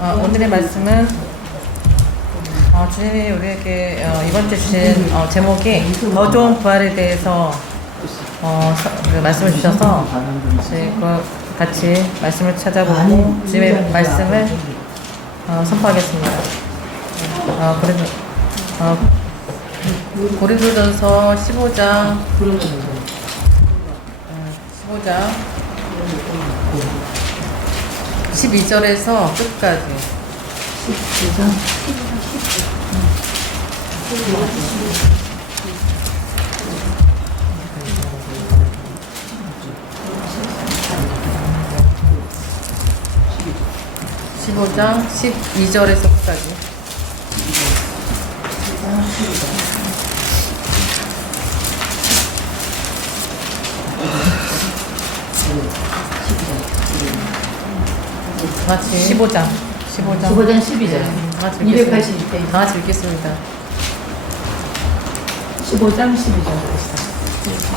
오늘의 말씀은 주님이 우리에게 이번 주 주신 제목이 더 좋은 부활에 대해서 말씀을 주셔서 같이 말씀을 찾아보고 주님의 말씀을 선포하겠습니다. 고린도전서 15장 12절에서 끝까지 15장 12절에서 끝까지 15장 12절. 282페이지. 다 같이 읽겠습니다. 15장 12절. 15장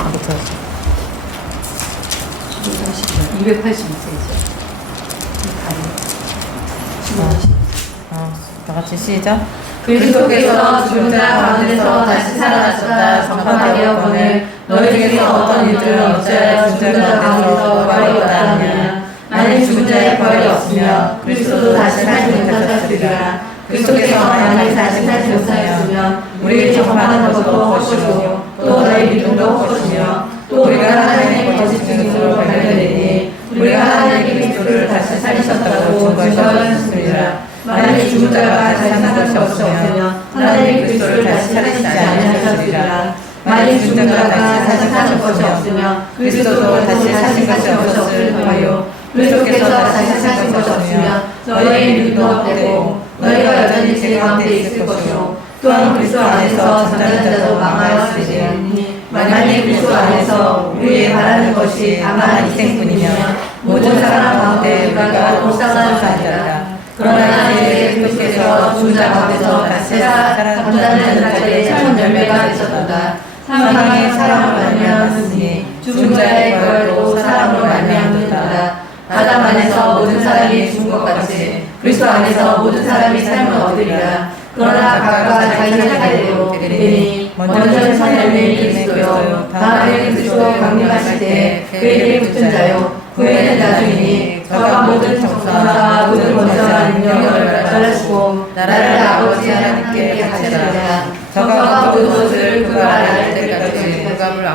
12절. 282페이지. 다 같이 시작. 그리스도께서 죽은 자 가운데서 다시 살아나셨다 선포하였거늘 너희 중에서 어떤 이들은 어찌하여 죽은 자 가운데서 부활이 없다 하느냐. 만일 죽은 자의 부활이 없으며 그리스도도 다시 살지 못하셨으리라. 그리스도께서 만일 다시 살지 못하였으면 우리의 전파하는 것도 헛것이고 또 너희 믿음도 헛것이며 또 우리가 하나님의 거짓 증인으로 발견되니 우리가 하나님의 그리스도를 다시 살리셨다고 증거하였으리라. 만일 죽은 자가 다시 사는 것이 없으면 하나님의 그리스도를 다시 살리시지 아니하시리라. 만일 죽은 자가 다시 사는 것이 없으면 그리스도도 다시 사신 것이 없을 거요. 그리스도께서 다시 사신 것이 없으면 너희의 믿음도 헛되고 너희가 여전히 제 가운데 있을 것이요. 또한 그리스도 안에서 잠자는 자도 망하였으리니 만일 그리스도 안에서 우리의 바라는 것이 다만 이생뿐이면 모든 사람 가운데 우리가 옥상하는 자니라. 그러나 이제 그리스도께서 죽은 자 가운데서 다시 잠자는 자들의 첫 열매가 되셨도다. 사망이 사람으로 말미암았으니 죽은 자의 부활도 사람으로 말미암는도다. 아담 안에서 모든 사람이 죽은 것 같이 그리스도 안에서 모든 사람이 삶을 얻으리라. 그러나 각각 자기 사대로 되니 먼저 첫 열매인 그리스도요 다음에 그리스도 강림하실 때 그에게 붙은 자요 후에는 나중이니 저가 모든 정사와 모든 권세와 능력을 잘하시고 나라를 아버지 하나님께 바치리라. 저가 모든 것을 그 아래 할 때까지 흑암을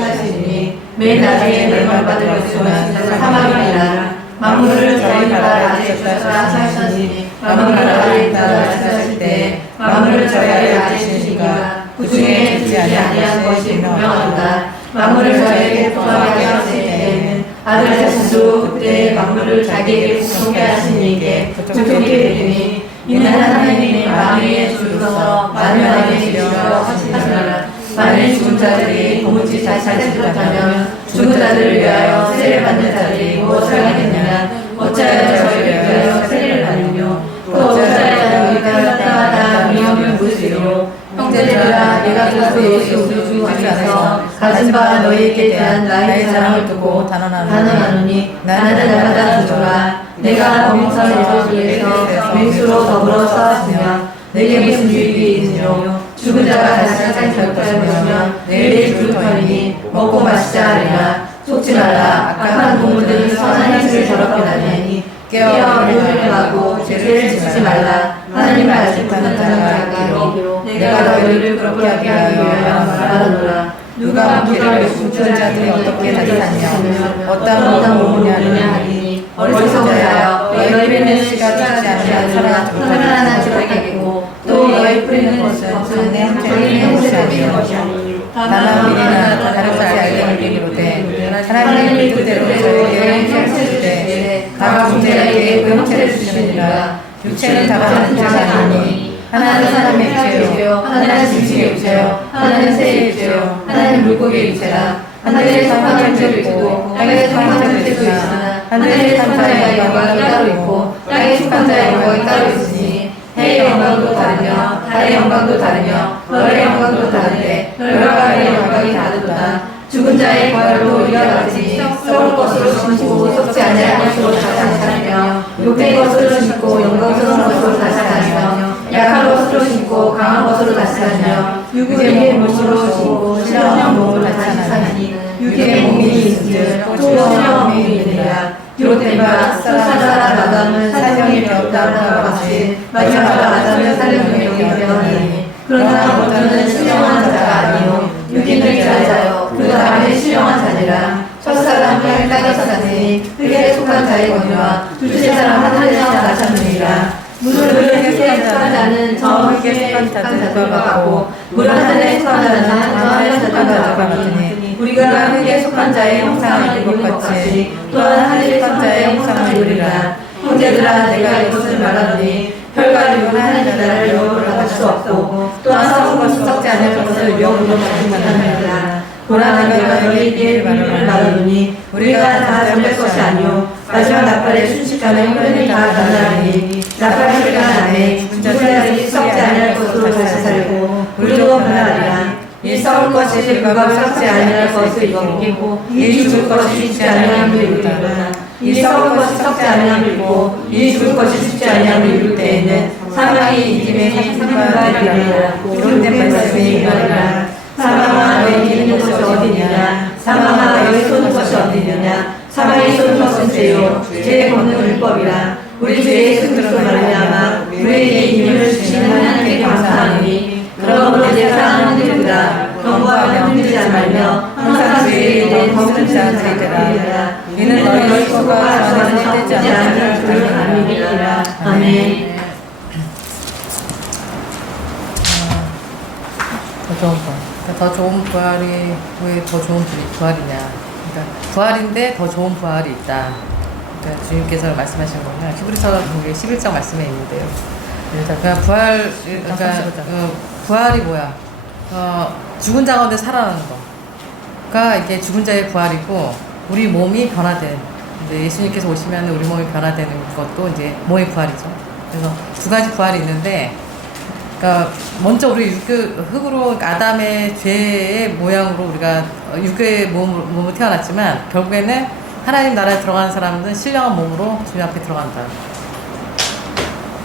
하시니 맨 나중에 멸망받을 것이지만 사망이니라. 만물을 저희 나라 아래 하시니 만물을 아래 하실 때 만물을 저희 아래 하시니까 그 중에 듣지 아니한 것이 분명하다. 만물을 저에게 통하게 하실 때에는 아들 자신도 그때 만물을 자기에게 복종케 하신 이에게 복종케 되리니 이는 하나님이 만유의 주로서 만유하게 지려 하시니라. 만일 죽은 자들이 도무지 다시 살지 못하면 죽은 자들을 위하여 세례를 받는 자들이 무엇을 하겠느냐. 어찌하여 저희를 위하여 세례를 받느뇨. 또 어찌하여 우리가 때마다 위험을 무시리요. 형제들아 내가 그리스도 예수 주 안에서 가진 바 너희에게 대한 나의 자랑을 두고 단언하노니 나는 날마다 주노라. 내가 범인선 예수에서 맹수로 더불어 싸웠으며 내게 무슨 유익이 있으뇨. 죽은 자가 다시 살지 못하면 내일 죽을 터이니 먹고 마시자 하리라. 속지 말라. 악한 동물들은 선한 행실을 더럽게 나니 깨어 의를 하고 죄를 짓지 말라. 하나님을 알지 못하는 자가 내가 너희를 그렇게 하게 하기 위하여 말하노라. 누가 죽은 자들이 어떻게 다시 사냐 어떤 몸이냐 하니 어리석은 자여 너희 뿌리는 씨가 죽지 아니하면 살아나지 못하겠고 또 너희 뿌리는 것은 내 형제의 것이 아니요 다만 우리는 다른 것을 알게 하기로되 하나님의 뜻대로 저에게 형체를 주되 각 존재에게 그 형체를 주시느니라. 육체는 다만 존재가 아니니 하나는 사람의 육체요 하나는 짐승의 육체요 하나는 새의 육체요 하나는 물고기의 육체라. 하늘의 성화의 육체도 있고 땅의 성화의 육체도 있으나 하늘의 탐사의 영광이 따로 있고 땅의 축한자의 영광이 따로 있으니 해의 영광도 다르며 달의 영광도 다르며 별의 영광도 다른데 별과 별의 영광이 다르도다. 죽은 자의 부활도 이와 같이 썩을 것으로 심고 썩지 아니할 것으로 다시 살며 하며 욕된 것으로 신고 영광스러운 것으로 다시 하며 약한 것으로 신고 강한 것으로 다시 하며 육의 몸으로 신고 신령한 몸을 다시 하니 육의 몸이 있은즉 또 신령한 몸이 있느니라. 기록된 바 사라 아담은 사형이 되었다고 같이 마지막으로 아담을 살려주는 영이 되었나니 그러나 먼저는 신령한 자가 아니요 육인의 자요 그 다음에 신령한 자니라. 첫사람을 땅에서 났으니 흙에 속한 자의 권위와 둘째 사람 하늘에서 나셨느니라. 물을 흙에 속한 자는 저 흙에 속한 자들과 같고 물을 하늘에 속한 자는 저 하늘에 속한 자들과 같으니 우리가 흙에 속한 자의 형상을 입은 것 같이 또한 하늘에 속한 자의 형상을 입으리라. 형제들아 내가 이것을 말하노니 혈과 육은 하나님 나라를 유업으로 받을 수 없고 또한 썩은 것은 썩지 않을 것을 유업으로 받지 못하느니라. 보라 내가 너희에게 비밀을 말하노니 우리가 다 잠들 것이 아니요 마지막 나팔의 순식간에 혈연이 다 나나리니 나팔 소리가 나네 죽은 자들이 썩지 아니할 것으로 다시 살고 우리도 변하리라. 이 썩을 것이 그가 썩지 아니할 것을 이기고 이 죽을 것이 죽지 아니함을 이루리라. 이 썩을 것이 썩지 아니함을 이루고 이 죽을 것이 죽지 아니함을 이룰 때에는 사망이 이김에 생명과 이르리라. 기록된 말씀이 이르리라. 사망아 너희 이기는 것이 어디느냐 사망아 너희 쏘는 것이 어디느냐 사망이 쏘는 것은 죄요 죄의 권능은 율법이라. 우리 주 예수 그리스도 말미암아 우리에게 이름을 주시는 하나님께 감사하노니 그러므로 이제 사랑하는 들들아 경고하며 흔들리지 말며 항상 주의 일에 거듭지 않으리라. 이는 너희 수고가 저는 헛되지 않는 주를 아미니라. 아멘. 더 좋은 부활. 그러니까 더 좋은 부활이 왜 더 좋은 부활이냐. 그러니까 부활인데 더 좋은 부활이 있다. 그러니까 주님께서 말씀하신 거는 히브리서 11장 말씀에 있는데요. 그러니까 부활, 그러니까 부활이 뭐야? 죽은 자 가운데 살아나는 거가 이게 죽은 자의 부활이고 우리 몸이 변화된. 이제 예수님께서 오시면 우리 몸이 변화되는 것도 이제 몸의 부활이죠. 그래서 두 가지 부활이 있는데. 그러니까 먼저 우리 흙으로 아담의 죄의 모양으로 우리가 육의 몸으로 태어났지만 결국에는 하나님 나라에 들어가는 사람은 신령한 몸으로 주님 앞에 들어간다.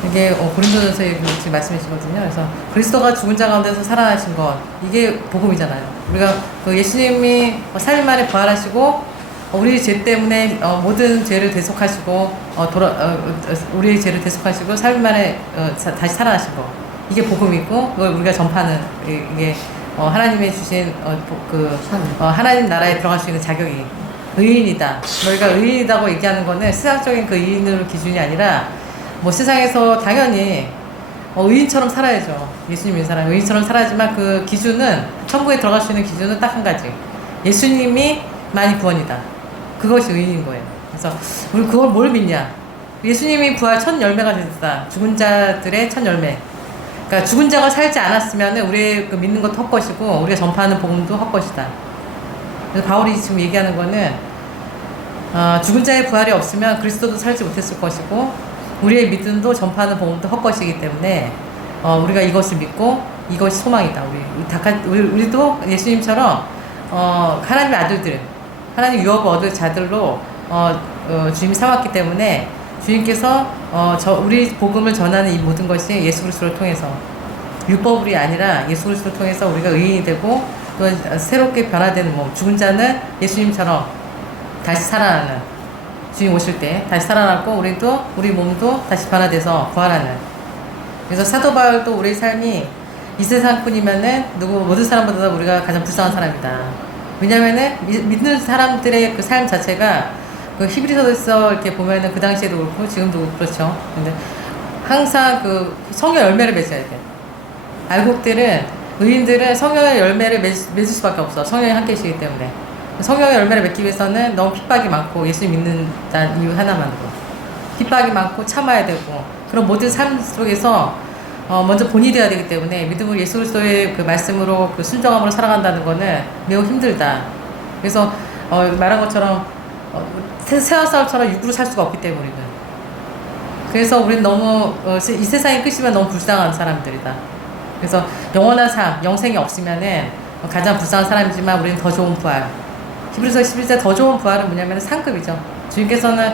이게 고린도전서에 지금 말씀이시거든요. 그래서 그리스도가 죽은 자 가운데서 살아나신 것 이게 복음이잖아요. 우리가 그 예수님이 3일 만에 부활하시고 우리 죄 때문에 모든 죄를 대속하시고 우리의 죄를 대속하시고 3일 만에 다시 살아나신 거. 이게 복음이고 그걸 우리가 전파하는 이게 하나님이 주신 하나님 나라에 들어갈 수 있는 자격이 의인이다. 너희가 의인이라고 얘기하는 거는 세상적인 그 의인으로 기준이 아니라 뭐 세상에서 당연히 의인처럼 살아야죠. 예수님 믿는 사람 의인처럼 살아야지만 그 기준은 천국에 들어갈 수 있는 기준은 딱 한 가지. 예수님이만이 구원이다. 그것이 의인인 거예요. 그래서 우리 그걸 뭘 믿냐? 예수님이 부활 첫 열매가 됐다. 죽은 자들의 첫 열매. 그러니까 죽은 자가 살지 않았으면 우리의 그 믿는 것도 헛것이고 우리가 전파하는 복음도 헛것이다. 그래서 바울이 지금 얘기하는 거는 죽은 자의 부활이 없으면 그리스도도 살지 못했을 것이고 우리의 믿음도 전파하는 복음도 헛것이기 때문에 우리가 이것을 믿고 이것이 소망이다. 우리도 예수님처럼 하나님의 아들들, 하나님 유업을 얻을 자들로 주님이 삼았기 때문에 주님께서 우리 복음을 전하는 이 모든 것이 예수 그리스도를 통해서 율법이 아니라 예수 그리스도를 통해서 우리가 의인이 되고 또 새롭게 변화되는 몸. 죽은 자는 예수님처럼 다시 살아나는 주님 오실 때 다시 살아나고 우리 몸도 다시 변화돼서 부활하는. 그래서 사도 바울도 우리 삶이 이 세상뿐이면은 모든 사람보다 우리가 가장 불쌍한 사람이다. 왜냐면은 믿는 사람들의 그 삶 자체가 그 히브리서에서 이렇게 보면은 그 당시에도 그렇고 지금도 그렇죠. 근데 항상 그 성령 열매를 맺어야 돼. 알곡들은 의인들은 성령의 열매를 맺을 수밖에 없어. 성령이 함께 계시기 때문에. 성령의 열매를 맺기 위해서는 너무 핍박이 많고 예수 믿는 이유 하나만으로 핍박이 많고 참아야 되고 그런 모든 삶 속에서 먼저 본이 되어야 되기 때문에 믿음으로 예수 그리스도의 그 말씀으로 그 순종함으로 살아간다는 거는 매우 힘들다. 그래서 말한 것처럼 새하사울처럼 육으로 살 수가 없기 때문에 그래서 우리는 너무 이 세상의 끝이면 너무 불쌍한 사람들이다. 그래서 영원한 삶, 영생이 없으면은 가장 불쌍한 사람이지만 우리는 더 좋은 부활. 히브리서 11장 더 좋은 부활은 뭐냐면 상급이죠. 주님께서는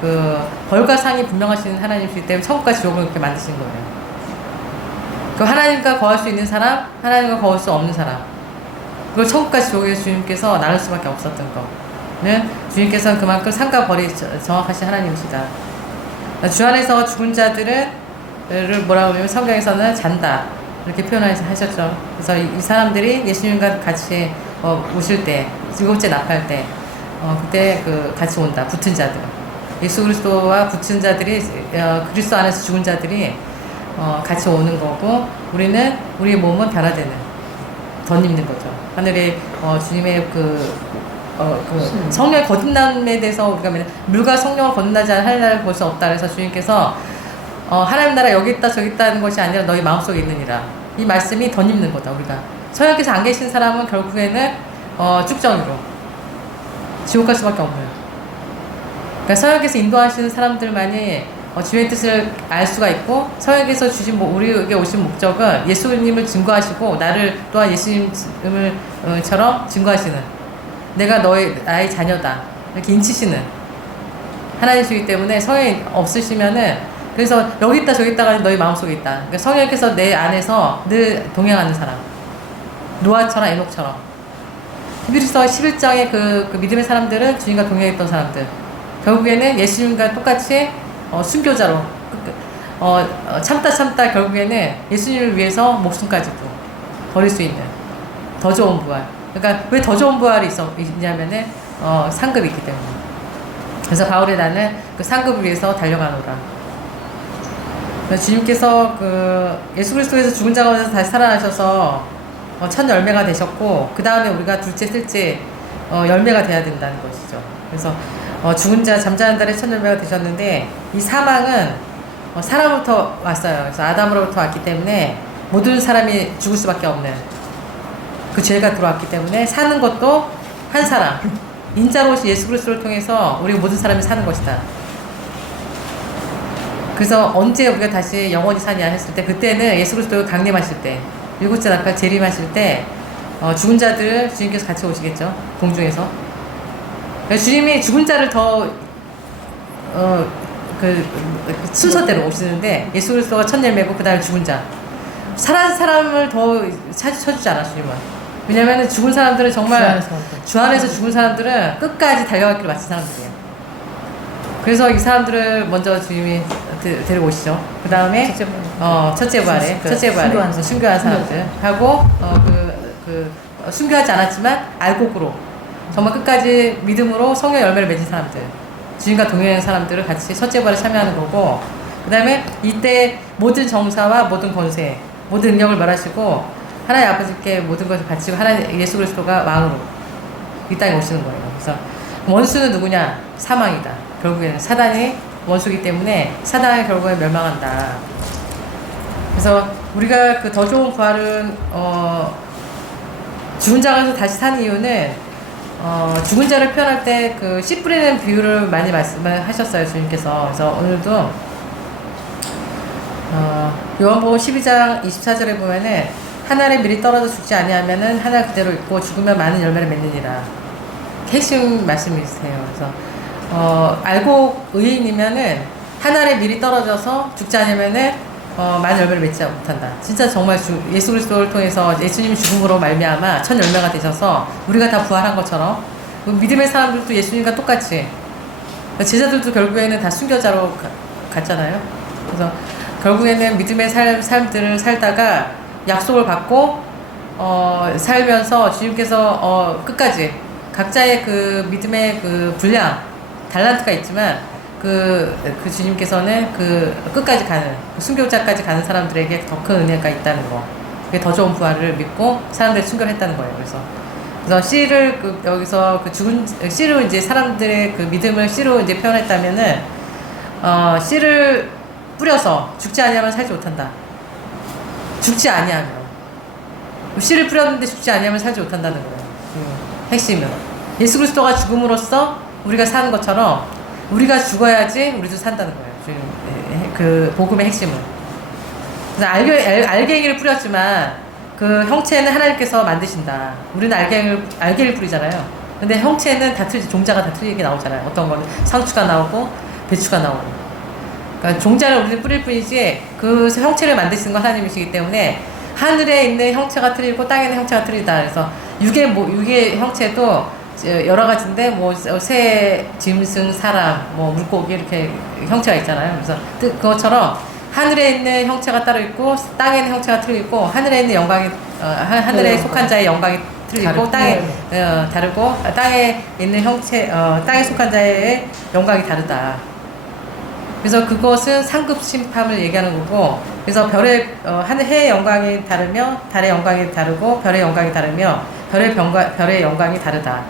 그 벌과 상이 분명하신 하나님이시기 때문에 천국과 지옥을 이렇게 만드신 거예요. 그 하나님과 거할 수 있는 사람, 하나님과 거할 수 없는 사람. 그걸 천국과 지옥에서 주님께서 나눌 수밖에 없었던 거는 주님께서는 그만큼 상과 벌이 정확하신 하나님이시다. 주 안에서 죽은 자들을 뭐라고 하냐면 성경에서는 잔다 이렇게 표현하셨죠. 그래서 이 사람들이 예수님과 같이 오실 때, 일곱째 나팔 때 그때 그 같이 온다. 붙은 자들, 예수 그리스도와 붙은 자들이 그리스도 안에서 죽은 자들이 같이 오는 거고, 우리는 우리의 몸은 변화되는, 덧입는 거죠. 하늘에 주님의 성령의 거듭남에 대해서 우리가 물과 성령을 거듭나지 않은 하늘나라를 볼 수 없다. 그래서 주님께서 하나님 나라 여기 있다 저기 있다는 것이 아니라 너희 마음속에 있느니라. 이 말씀이 덧입는 거다. 우리가 성령께서 안 계신 사람은 결국에는 쭉정이로 지옥 갈 수밖에 없는. 그러니까 성령께서 인도하시는 사람들만이 주의 뜻을 알 수가 있고, 성령께서 주신 우리에게 오신 목적은 예수님을 증거하시고 나를 또한 예수님처럼 증거하시는, 내가 나의 자녀다 이렇게 인치시는 하나님이시기 때문에 성령이 없으시면은, 그래서 여기 있다 저기 있다가 너희 마음속에 있다. 그러니까 성령께서 내 안에서 늘 동행하는 사람, 노아처럼 에녹처럼. 히브리서 11장의 그 믿음의 사람들은 주님과 동행했던 사람들, 결국에는 예수님과 똑같이 순교자로 참다 결국에는 예수님을 위해서 목숨까지도 버릴 수 있는 더 좋은 부활. 그러니까 왜 더 좋은 부활이 있냐면은 상급이 있기 때문에. 그래서 바울이 나는 그 상급을 위해서 달려가노라. 주님께서 그 예수 그리스도에서 죽은 자 가운데서 다시 살아나셔서 첫 열매가 되셨고, 그 다음에 우리가 둘째 셋째 열매가 돼야 된다는 것이죠. 그래서 죽은 자 잠자는 달에 첫 열매가 되셨는데, 이 사망은 사람으로부터 왔어요. 그래서 아담으로부터 왔기 때문에 모든 사람이 죽을 수밖에 없는 그 죄가 들어왔기 때문에, 사는 것도 한 사람, 인자로 오신 예수 그리스도를 통해서 우리 모든 사람이 사는 것이다. 그래서 언제 우리가 다시 영원히 사냐 했을 때, 그때는 예수 그리스도가 강림하실 때, 일곱째 나팔 재림하실 때 죽은 자들을 주님께서 같이 오시겠죠. 공중에서. 주님이 죽은 자를 더 순서대로 오시는데, 예수 그리스도가 첫 열매고 그 다음에 죽은 자, 살아난 사람을 더 쳐주지 않아 주님은. 왜냐하면 죽은 사람들은 정말 주 안에서 죽은 사람들은 끝까지 달려갈 길을 마친 사람들이에요. 그래서 이 사람들을 먼저 주님이 데리고 오시죠. 그 다음에 첫째 부활에 순교한 사람들 하고 순교하지 않았지만 알곡으로 정말 끝까지 믿음으로 성령 열매를 맺은 사람들, 주님과 동행하는 사람들을 같이 첫째 부활에 참여하는 거고, 그 다음에 이때 모든 정사와 모든 권세, 모든 능력을 멸하시고 하나님 아버지께 모든 것을 바치고 하나님 예수 그리스도가 왕으로 이 땅에 오시는 거예요. 그래서 원수는 누구냐? 사망이다. 결국에는 사단이 원수이기 때문에 사단이 결국에 멸망한다. 그래서 우리가 그 더 좋은 부활은 죽은 자가서 다시 사는 이유는 죽은 자를 표현할 때 그 씨 뿌리는 비유를 많이 말씀하셨어요, 주님께서. 그래서 오늘도 요한복음 12장 24절에 보면은 한 알에 미리 떨어져 죽지 아니하면은 한 알 그대로 있고 죽으면 많은 열매를 맺느니라. 핵심 말씀이세요. 그래서 알곡 의인이면은 한 알에 미리 떨어져서 죽지 않으면은 많은 열매를 맺지 못한다. 진짜 정말 예수 그리스도를 통해서 예수님이 죽음으로 말미암아 첫 열매가 되셔서 우리가 다 부활한 것처럼, 믿음의 사람들도 예수님과 똑같이, 제자들도 결국에는 다 순교자로 갔잖아요. 그래서 결국에는 믿음의 삶들을 살다가 약속을 받고 살면서 주님께서 끝까지 각자의 그 믿음의 그 분량, 달란트가 있지만 그 주님께서는 끝까지 가는, 순교자까지 가는 사람들에게 더 큰 은혜가 있다는 거. 그게 더 좋은 부활을 믿고 사람들이 순교했다는 거예요. 그래서 씨를 여기서 죽은 씨로 이제 사람들의 그 믿음을 씨로 이제 표현했다면은 씨를 뿌려서 죽지 아니하면 살지 못한다. 죽지 아니하면, 씨를 뿌렸는데 죽지 아니하면 살지 못한다는 거예요. 핵심은 예수 그리스도가 죽음으로써 우리가 사는 것처럼 우리가 죽어야지 우리도 산다는 거예요. 그 복음의 핵심은. 그래서 알갱이를 뿌렸지만 그 형체는 하나님께서 만드신다. 우리는 알갱이를 뿌리잖아요. 근데 형체는 다 틀리지. 종자가 다 틀리게 나오잖아요. 어떤 거는 상추가 나오고 배추가 나오고. 그러니까 종자를 우리는 뿌릴 뿐이지 그 형체를 만드시는 건 하나님이시기 때문에 하늘에 있는 형체가 틀리고 땅에 있는 형체가 틀리다. 그래서 육의 형체도 여러 가지인데 뭐 새, 짐승, 사람, 뭐 물고기 이렇게 형체가 있잖아요. 그래서 그것처럼 하늘에 있는 형체가 따로 있고 땅에 있는 형체가 틀리고 하늘에 있는 영광이 하늘에 속한 자의 영광이 틀리고 땅에 다르고 땅에 있는 형체 땅에 속한 자의 영광이 다르다. 그래서 그것은 상급 심판을 얘기하는 거고, 그래서 별의 해의 영광이 다르며 달의 영광이 다르고 별의 영광이 다르며 별의 영광이 다르다.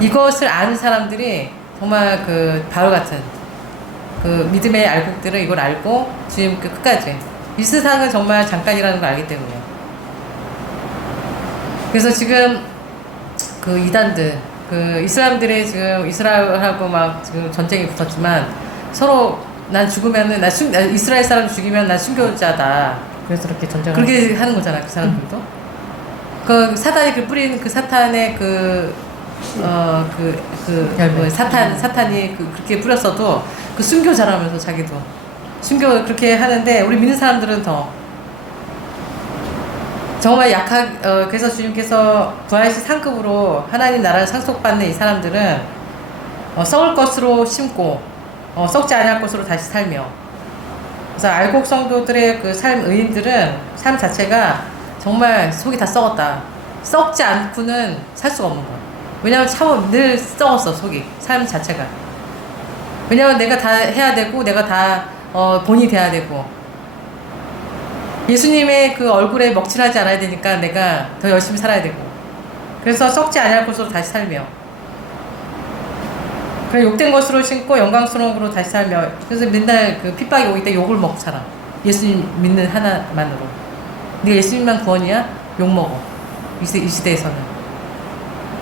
이것을 아는 사람들이 정말 그 바울 같은 그 믿음의 알곡들은 이걸 알고 주님 끝까지 이 세상은 정말 잠깐이라는 걸 알기 때문에. 그래서 지금 그 이단들 그 이슬람들이 지금 이스라엘하고 막 지금 전쟁이 붙었지만 서로 난 죽으면은 난 이스라엘 사람 죽이면 난 순교자다. 그래서 그렇게 전쟁을 그렇게 하는 거잖아 그 사람들도. 그 사단이 그 뿌리는 그 사탄의 사탄이 그렇게 뿌렸어도 그 순교자라면서 자기도 순교 그렇게 하는데 우리 믿는 사람들은 더 정말 그래서 주님께서 부활시 상급으로 하나님 나라를 상속받는 이 사람들은 썩을 것으로 심고 썩지 않을 것으로 다시 살며, 그래서 알곡 성도들의 그 삶, 의인들은 삶 자체가 정말 속이 다 썩었다. 썩지 않고는 살 수가 없는 거야. 왜냐면 참 늘 썩었어 속이, 삶 자체가. 왜냐면 내가 다 해야 되고 내가 다 본이 돼야 되고 예수님의 그 얼굴에 먹칠하지 않아야 되니까 내가 더 열심히 살아야 되고, 그래서 썩지 않을 것으로 다시 살며, 그래 욕된 것으로 신고 영광스러운 것으로 다시 살며. 그래서 맨날 그 핍박이 오기 때 욕을 먹고 살아. 예수님 믿는 하나만으로. 네가 예수님만 구원이야? 욕 먹어. 이 시대에서는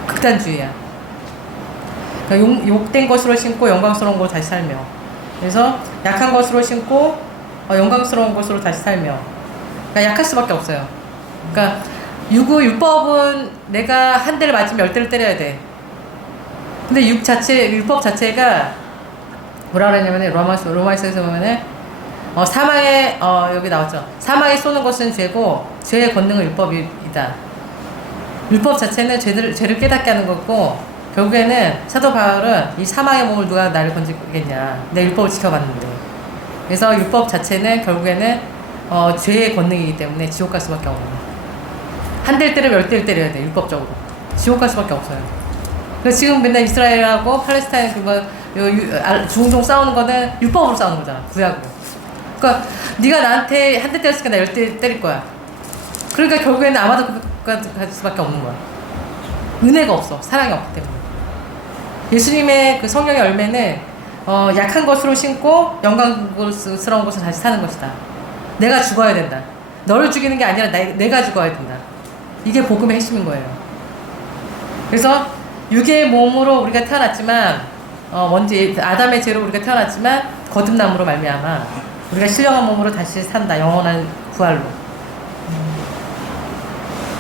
극단주의야. 그러니까 욕된 것으로 신고 영광스러운 것으로 다시 살며, 그래서 약한 것으로 신고 영광스러운 것으로 다시 살며. 그러니까 약할 수밖에 없어요. 그러니까 율법은 내가 한 대를 맞으면 10대를 때려야 돼. 근데 율법 자체가 뭐라 그러냐면은 로마서에서 보면은 사망에 여기 나왔죠. 사망에 쏘는 것은 죄고 죄의 권능은 율법이다. 율법 자체는 죄를 깨닫게 하는 거고, 결국에는 사도 바울은 이 사망의 몸을 누가 나를 건지겠냐. 내 율법을 지켜봤는데. 그래서 율법 자체는 결국에는 죄의 권능이기 때문에 지옥 갈 수밖에 없는 거야. 한 대를 때리면 10대를 때려야 돼. 율법적으로. 지옥 갈 수밖에 없어요. 그래서 지금 맨날 이스라엘하고 팔레스타인 중동 싸우는 거는 율법으로 싸우는 거잖아. 구약으로. 그러니까 네가 나한테 한 대 때렸으니까 나 10대 때릴 거야. 그러니까 결국에는 아마도 갈 수밖에 없는 거야. 은혜가 없어. 사랑이 없기 때문에. 예수님의 그 성령의 열매는 약한 것으로 신고 영광스러운 것을 다시 사는 것이다. 내가 죽어야 된다. 너를 죽이는 게 아니라 내가 죽어야 된다. 이게 복음의 핵심인 거예요. 그래서 육의 몸으로 우리가 태어났지만 먼저 아담의 죄로 우리가 태어났지만 거듭남으로 말미암아 우리가 신령한 몸으로 다시 산다. 영원한 부활로.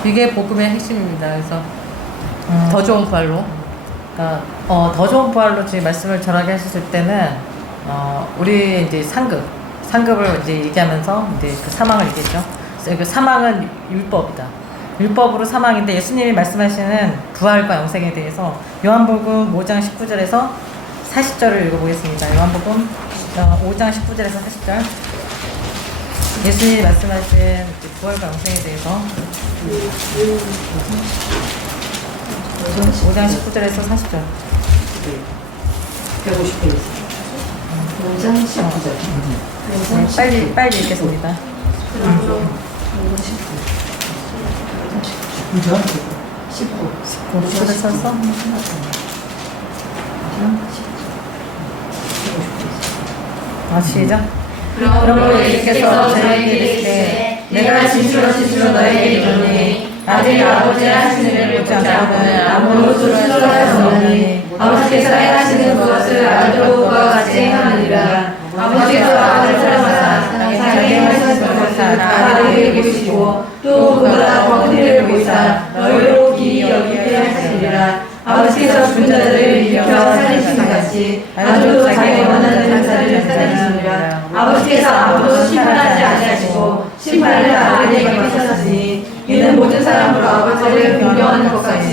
이게 복음의 핵심입니다. 그래서 더 좋은 부활로. 그러니까 더 좋은 부활로 지금 말씀을 전하게 하셨을 때는 우리 이제 상급을 이제 얘기하면서 이제 그 사망을 얘기했죠. 그 사망은 율법이다. 율법으로 사망인데 예수님이 말씀하시는 부활과 영생에 대해서 요한복음 5장 19절에서 40절을 읽어보겠습니다. 요한복음 5장 19절에서 40절. 예수님이 말씀하신 부활과 영생에 대해서 5장 19절에서 40절. 150페이지. 5장 19절. 빨리 읽겠습니다. 19. 19절을 써서 시작. 그러므로 예수께서 저희에게 이르시되 내가 진실로 너희에게 이르노니 아직 아버지 하시는 일을 보지 않고는 아무것도 스스로 수 없나니 아버지께서 행하시는 그것을 아들도 그와 같이 행하느니라. 아버지께서 아들을 사랑하사 자기 행하시는 것을 다 아들에게 보이시고 또 그보다 더 큰 일을 보이사 너희로 길이 여기게 하시리라.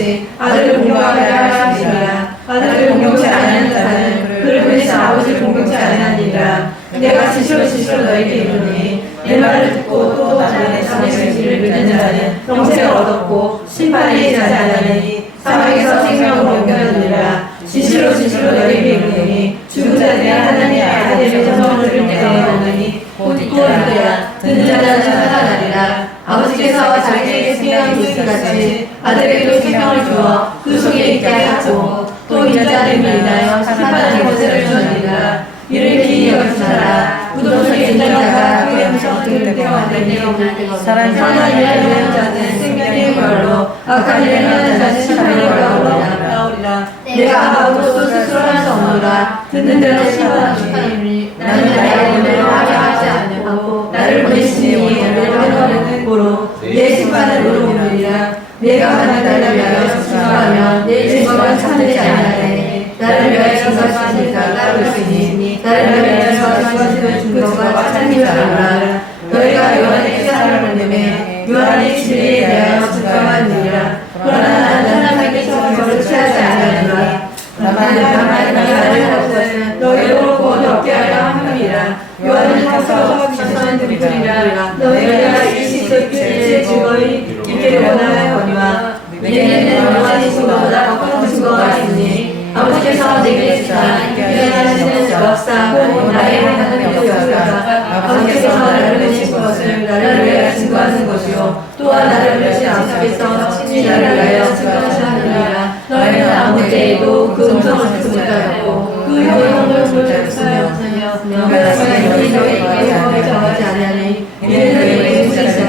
같이 아들을 공경하게 하시니라. 아들을 공경치 아니하는 자는 그를 보내신 아버지를 공경치 아니하니라. 내가 진실로 진실로 너희에게 이르노니 내 말을 듣고 또 나의 진리를 믿는 자는 영생을 얻었고 심판에 이르지 아니하니 사망에서 생명으로 옮겨졌느니라. 진실로 진실로 너희에게 이르노니 죽은 자들이 하나님의 아들의 정성을 들을 때가 오느니 곧 이때라. 듣는 자는 살아나리라. 아버지께서 자기에게 생명을 주시같이 아들에게도 생명을 주어 그 속에 있게 하셨고 또 인자들을 인하여 심판하는 권세를 주셨느니라. 이를 기이 여기시라. 우동성의 인자가 그의 음성을 들을 때가 왔느니 선한 일을 행하는 자는 생명의 벌로 악한 일을 행하는 자는 심판의 벌로 나오리라. 내가 아무도 또 스스로 할 수 없노라. 듣는 자는 심판하노니 나는 나의 은혜를 하지 않냐고 나를 보내시니 은혜를 하는 고로 내 심판을 모르느니라. 내가 하나님 나를 위하여 증거하면 내 증거가 참되지 않으니 나를 위하여 증거하시는 자가 따로 있으니 나를 위하여 증거하시는 증거가 참되지 않으라. 너희가 요한에게 사람을 보내매 요한의 진리에 대하여 증거하느니라. 그러나 나는 하나님께서 증거를 취하지 않으니라. 다만 나를 하는 너희로 곧 얻게 하려 함이라. 요한은 항상 귀신은 들이리라. 너희가 일시의 증거를 있기를 원하거니와 내게는 요한의 증거보다 더 큰 증거가 있으니 아버지께서 내게 주사 일어나시는 역사 곧 나의 하나님의 역사가 아버지께서 나를 보내신 것을 나를 위하여 증거하는 것이요 또한 나를 보내신 아버지께서 친히 나를 위하여 증거하시느니라. 너희는 아무 때에도 그 음성을 듣지 못하였고 그 영광을 보여줄 수 없으며 그래서 너희 너희에게 정하지 아니하니 이는 너희에게 주시지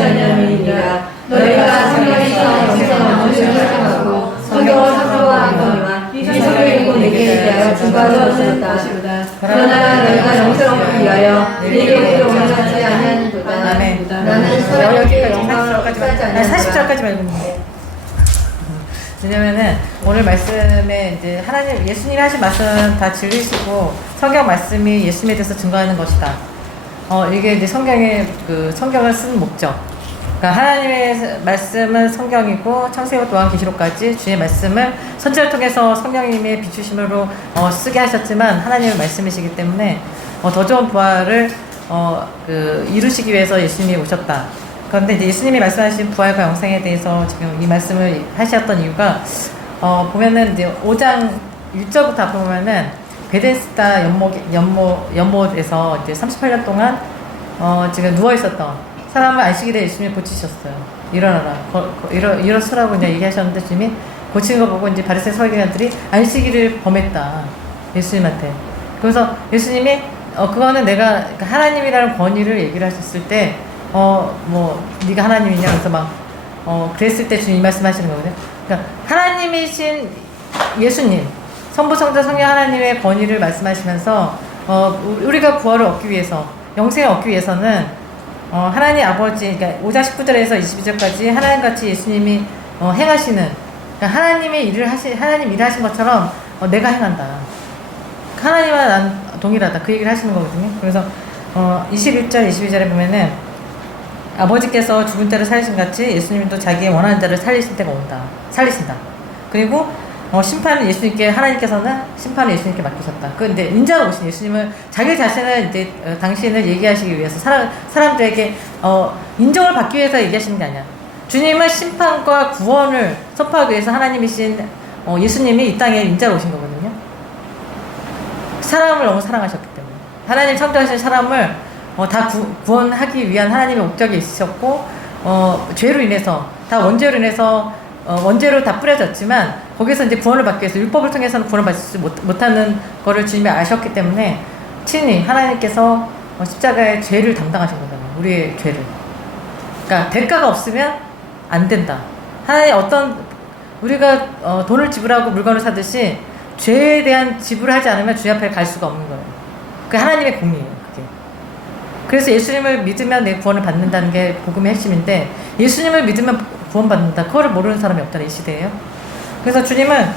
아니하니라. 너희가 성경에서 영생을 얻으려고 성경을 삭제하는 거니와 이 성경을 읽고 내게 대하여 증거하는 것이로다. 그러나 너희가 영생을 얻기 위하여 내게 영생하지 아니하니도다. 나는 여기까지 40절까지 말고 왜냐면은 오늘 말씀에 이제 하나님 예수님이 하신 말씀 다 진리시고 성경 말씀이 예수님에 대해서 증거하는 것이다. 이게 이제 성경을 쓴 목적. 그러니까 하나님의 말씀은 성경이고 창세기부터 요한계시록까지 주의 말씀을 선지자를 통해서 성령님의 비추심으로 쓰게 하셨지만 하나님의 말씀이시기 때문에 더 좋은 부활을 이루시기 위해서 예수님이 오셨다. 그런데 이제 예수님이 말씀하신 부활과 영생에 대해서 지금 이 말씀을 하셨던 이유가 보면은 이제 5장 1절부터 앞에 보면은 베데스다 연못에서 이제 38년 동안 지금 누워 있었던 사람을 안식일에 예수님이 고치셨어요. 일어나라, 일어서라고 그냥 얘기하셨는데 주님이 고치는 거 보고 이제 바리새인 서기관들이 안식일을 범했다 예수님한테. 그래서 예수님이 그거는 내가 하나님이라는 권위를 얘기를 하셨을 때 뭐 네가 하나님이냐 그래서 막 그랬을 때 주님 말씀하시는 거거든요. 그러니까 하나님이신 예수님 성부 성자 성령 하나님의 권위를 말씀하시면서 우리가 부활을 얻기 위해서 영생을 얻기 위해서는 하나님 아버지 그러니까 5장 19절에서 22절까지 하나님같이 예수님이 행하시는 그러니까 하나님의 일을 하나님 일을 하신 것처럼 내가 행한다. 하나님과 난 동일하다. 그 얘기를 하시는 거거든요. 그래서 21절 22절에 보면은 아버지께서 죽은 자를 살리신 같이 예수님도 자기의 원하는 자를 살리실 때가 온다. 살리신다. 그리고 심판은 하나님께서는 심판을 예수님께 맡기셨다. 근데 인자로 오신 예수님은 자기 자신을 이제 당신을 얘기하시기 위해서 사람들에게 인정을 받기 위해서 얘기하시는 게 아니야. 주님은 심판과 구원을 선포하기 위해서 하나님이신 예수님이 이 땅에 인자로 오신 거거든요. 사람을 너무 사랑하셨기 때문에 하나님 창조하신 사람을 다 구원하기 위한 하나님의 목적이 있으셨고 죄로 인해서 다 원죄로 인해서 원죄로 다 뿌려졌지만 거기서 이제 구원을 받기 위해서 율법을 통해서는 구원을 받지 못하는 거를 주님이 아셨기 때문에 친히 하나님께서 십자가의 죄를 담당하신 거잖아요. 우리의 죄를. 그러니까 대가가 없으면 안 된다. 하나님 우리가 돈을 지불하고 물건을 사듯이 죄에 대한 지불을 하지 않으면 주님 앞에 갈 수가 없는 거예요. 그게 하나님의 공이에요. 그게. 그래서 예수님을 믿으면 내 구원을 받는다는 게 복음의 핵심인데 예수님을 믿으면 구원받는다. 그거를 모르는 사람이 없다는 이 시대예요. 그래서 주님은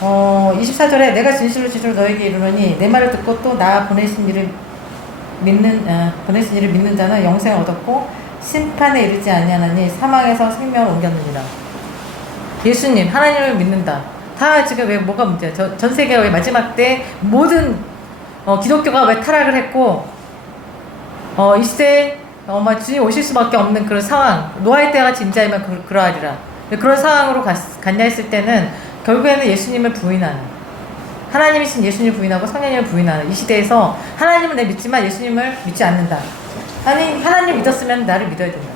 24절에 내가 진실로 너에게 이르노니 내 말을 듣고 또 나 보내신 이를 믿는 자는 영생을 얻었고 심판에 이르지 아니하나니 사망에서 생명을 옮겼느니라. 예수님, 하나님을 믿는다. 다 지금 왜 뭐가 문제야? 전 세계가 왜 마지막 때 모든 기독교가 왜 타락을 했고 이 시대에 주님 오실 수밖에 없는 그런 상황, 노아의 때가 진짜이면 그러하리라. 그런 상황으로 갔냐 했을 때는 결국에는 예수님을 부인하는, 하나님이신 예수님을 부인하고 성령님을 부인하는 이 시대에서 하나님을 내 믿지만 예수님을 믿지 않는다. 아니, 하나님 믿었으면 나를 믿어야 된다.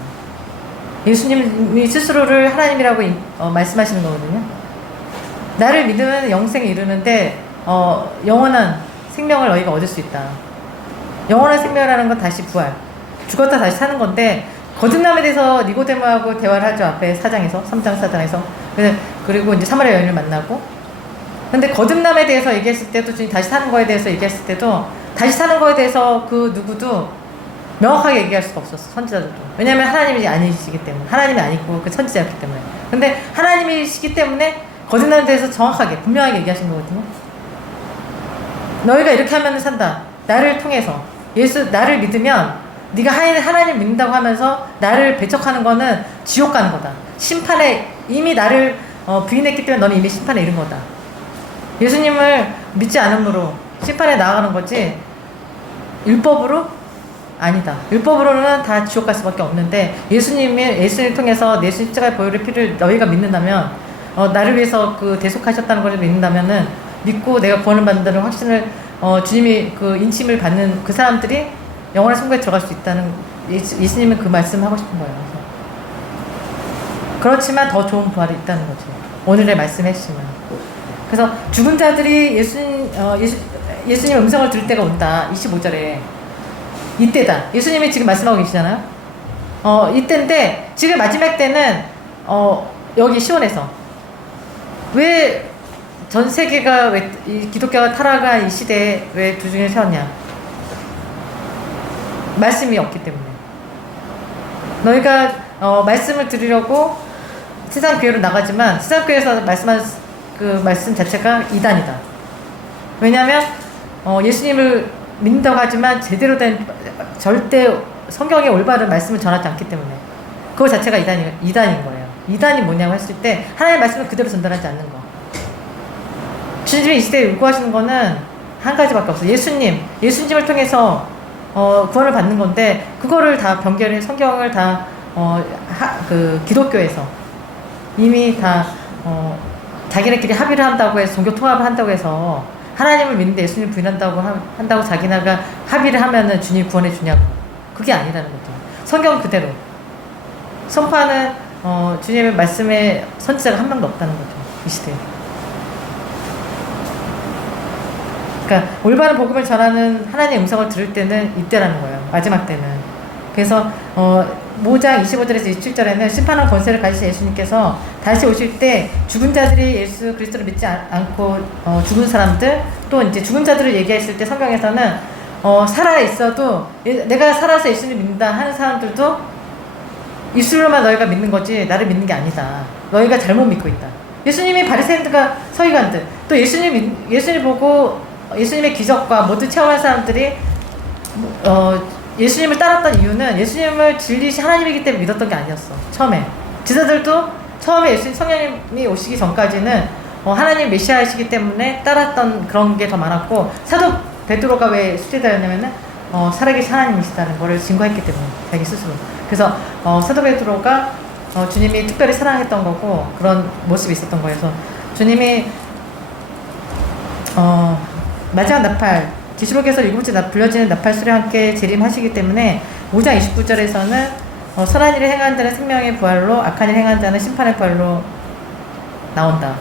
예수님이 스스로를 하나님이라고 말씀하시는 거거든요. 나를 믿으면 영생에 이르는데 영원한 생명을 너희가 얻을 수 있다. 영원한 생명이라는 건 다시 부활, 죽었다 다시 사는 건데, 거듭남에 대해서 니고데모하고 대화를 하죠. 앞에 4장에서 3장 4장에서. 그리고 이제 사마리아 여인을 만나고, 근데 거듭남에 대해서 얘기했을 때도, 주님 다시 사는 거에 대해서 얘기했을 때도, 다시 사는 거에 대해서 그 누구도 명확하게 얘기할 수가 없었어, 선지자들도. 왜냐면 하나님이 아니시기 때문에, 하나님이 아니고 그 선지자였기 때문에. 근데 하나님이시기 때문에 거듭남에 대해서 정확하게 분명하게 얘기하신 거거든요. 너희가 이렇게 하면 산다. 나를 통해서 나를 믿으면, 네가 하나님 믿는다고 하면서 나를 배척하는 거는 지옥 가는 거다. 심판에 이미 나를 부인했기 때문에 너는 이미 심판에 이른 거다. 예수님을 믿지 않음으로 심판에 나아가는 거지, 율법으로 아니다. 율법으로는 다 지옥 갈 수밖에 없는데, 예수님을 통해서 내 십자가의 보혈의 피를 너희가 믿는다면, 나를 위해서 그 대속하셨다는 것을 믿는다면은, 믿고 내가 구원을 받는다는 확신을, 주님이 그 인침을 받는 그 사람들이 영원한 천국에 들어갈 수 있다는, 예수님은 그 말씀을 하고 싶은 거예요. 그렇지만 더 좋은 부활이 있다는 거죠. 오늘의 말씀의 핵심은. 그래서 죽은 자들이 예수님 음성을 들을 때가 온다. 25절에. 이때다. 예수님이 지금 말씀하고 계시잖아요. 이때인데, 지금 마지막 때는, 여기 시온에서. 왜 전 세계가 왜 이 기독교가 타락한 이 시대에 왜 두 중에 세웠냐? 말씀이 없기 때문에. 너희가 말씀을 들으려고 세상 교회로 나가지만, 세상 교회에서 말씀한 그 말씀 자체가 이단이다. 왜냐하면 예수님을 믿는다고 하지만 제대로 된 절대 성경의 올바른 말씀을 전하지 않기 때문에, 그거 자체가 이단인 거예요. 이단이 뭐냐고 했을 때, 하나님의 말씀을 그대로 전달하지 않는 거. 주님이 이 시대에 요구하시는 거는 한 가지밖에 없어요. 예수님을 통해서 구원을 받는 건데, 그거를 다 변결해, 성경을 다 그 기독교에서 이미 다 자기네끼리 합의를 한다고 해서, 종교 통합을 한다고 해서, 하나님을 믿는데 예수님 한다고 자기네가 합의를 하면은 주님 구원해 주냐고. 그게 아니라는 거죠. 성경 그대로 선포하는 주님의 말씀에 선지자가 한 명도 없다는 거죠, 이 시대에. 그러니까 올바른 복음을 전하는 하나님의 음성을 들을 때는 이때라는 거예요. 마지막 때는. 그래서 5장 25절에서 27절에는 심판한 권세를 가지신 예수님께서 다시 오실 때, 죽은 자들이 예수 그리스도를 믿지 않고 죽은 사람들, 또 이제 죽은 자들을 얘기했을 때 성경에서는 살아 있어도, 내가 살아서 예수님 믿는다 하는 사람들도 입술로만 너희가 믿는 거지 나를 믿는 게 아니다. 너희가 잘못 믿고 있다. 예수님이 바리새인들과 서기관들, 또 예수님 보고 예수님의 기적과 모두 체험한 사람들이 예수님을 따랐던 이유는 예수님을 진리신 하나님이기 때문에 믿었던 게 아니었어. 처음에 지사들도 처음에 예수님 성령님이 오시기 전까지는 하나님 메시아이시기 때문에 따랐던 그런 게 더 많았고, 사도 베드로가 왜 수제자였냐면은 살아계신 하나님이시다는 거를 증거했기 때문에, 자기 스스로. 그래서 사도 베드로가 주님이 특별히 사랑했던 거고, 그런 모습이 있었던 거여서, 주님이 마지막 나팔, 계시록에서 7번째 불려지는 나팔 소리와 함께 재림하시기 때문에 5장 29절에서는 선한 일을 행한 자는 생명의 부활로, 악한 일을 행한 자는 심판의 부활로 나온다.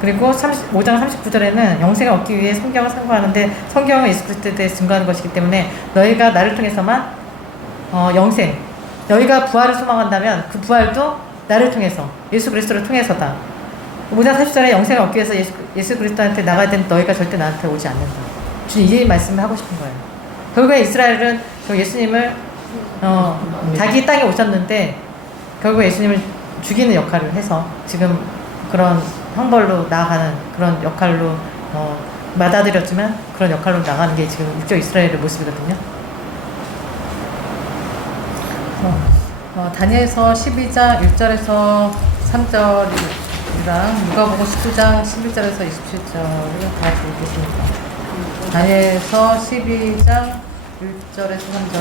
그리고 5장 39절에는 영생을 얻기 위해 성경을 상고하는데, 성경은 예수 그리스도에 대해 증거하는 것이기 때문에 너희가 나를 통해서만 영생, 너희가 부활을 소망한다면 그 부활도 나를 통해서, 예수 그리스도를 통해서다. 5장 40절에 영생을 얻기 위해서 예수 그리스도한테 나가야 되는 너희가 절대 나한테 오지 않는다. 주님 이 말씀을 하고 싶은 거예요. 결국에 이스라엘은 예수님을 자기 땅에 오셨는데, 결국 예수님을 죽이는 역할을 해서 지금 그런 형벌로 나아가는 그런 역할로 맞아들였지만, 그런 역할로 나가는 게 지금 육적 이스라엘의 모습이거든요. 다니엘서 12장 1절에서 3절이 이랑 누가복음 19장 11절에서 27절을 다 읽겠습니다. 다니엘서 12장 1절에서 3절.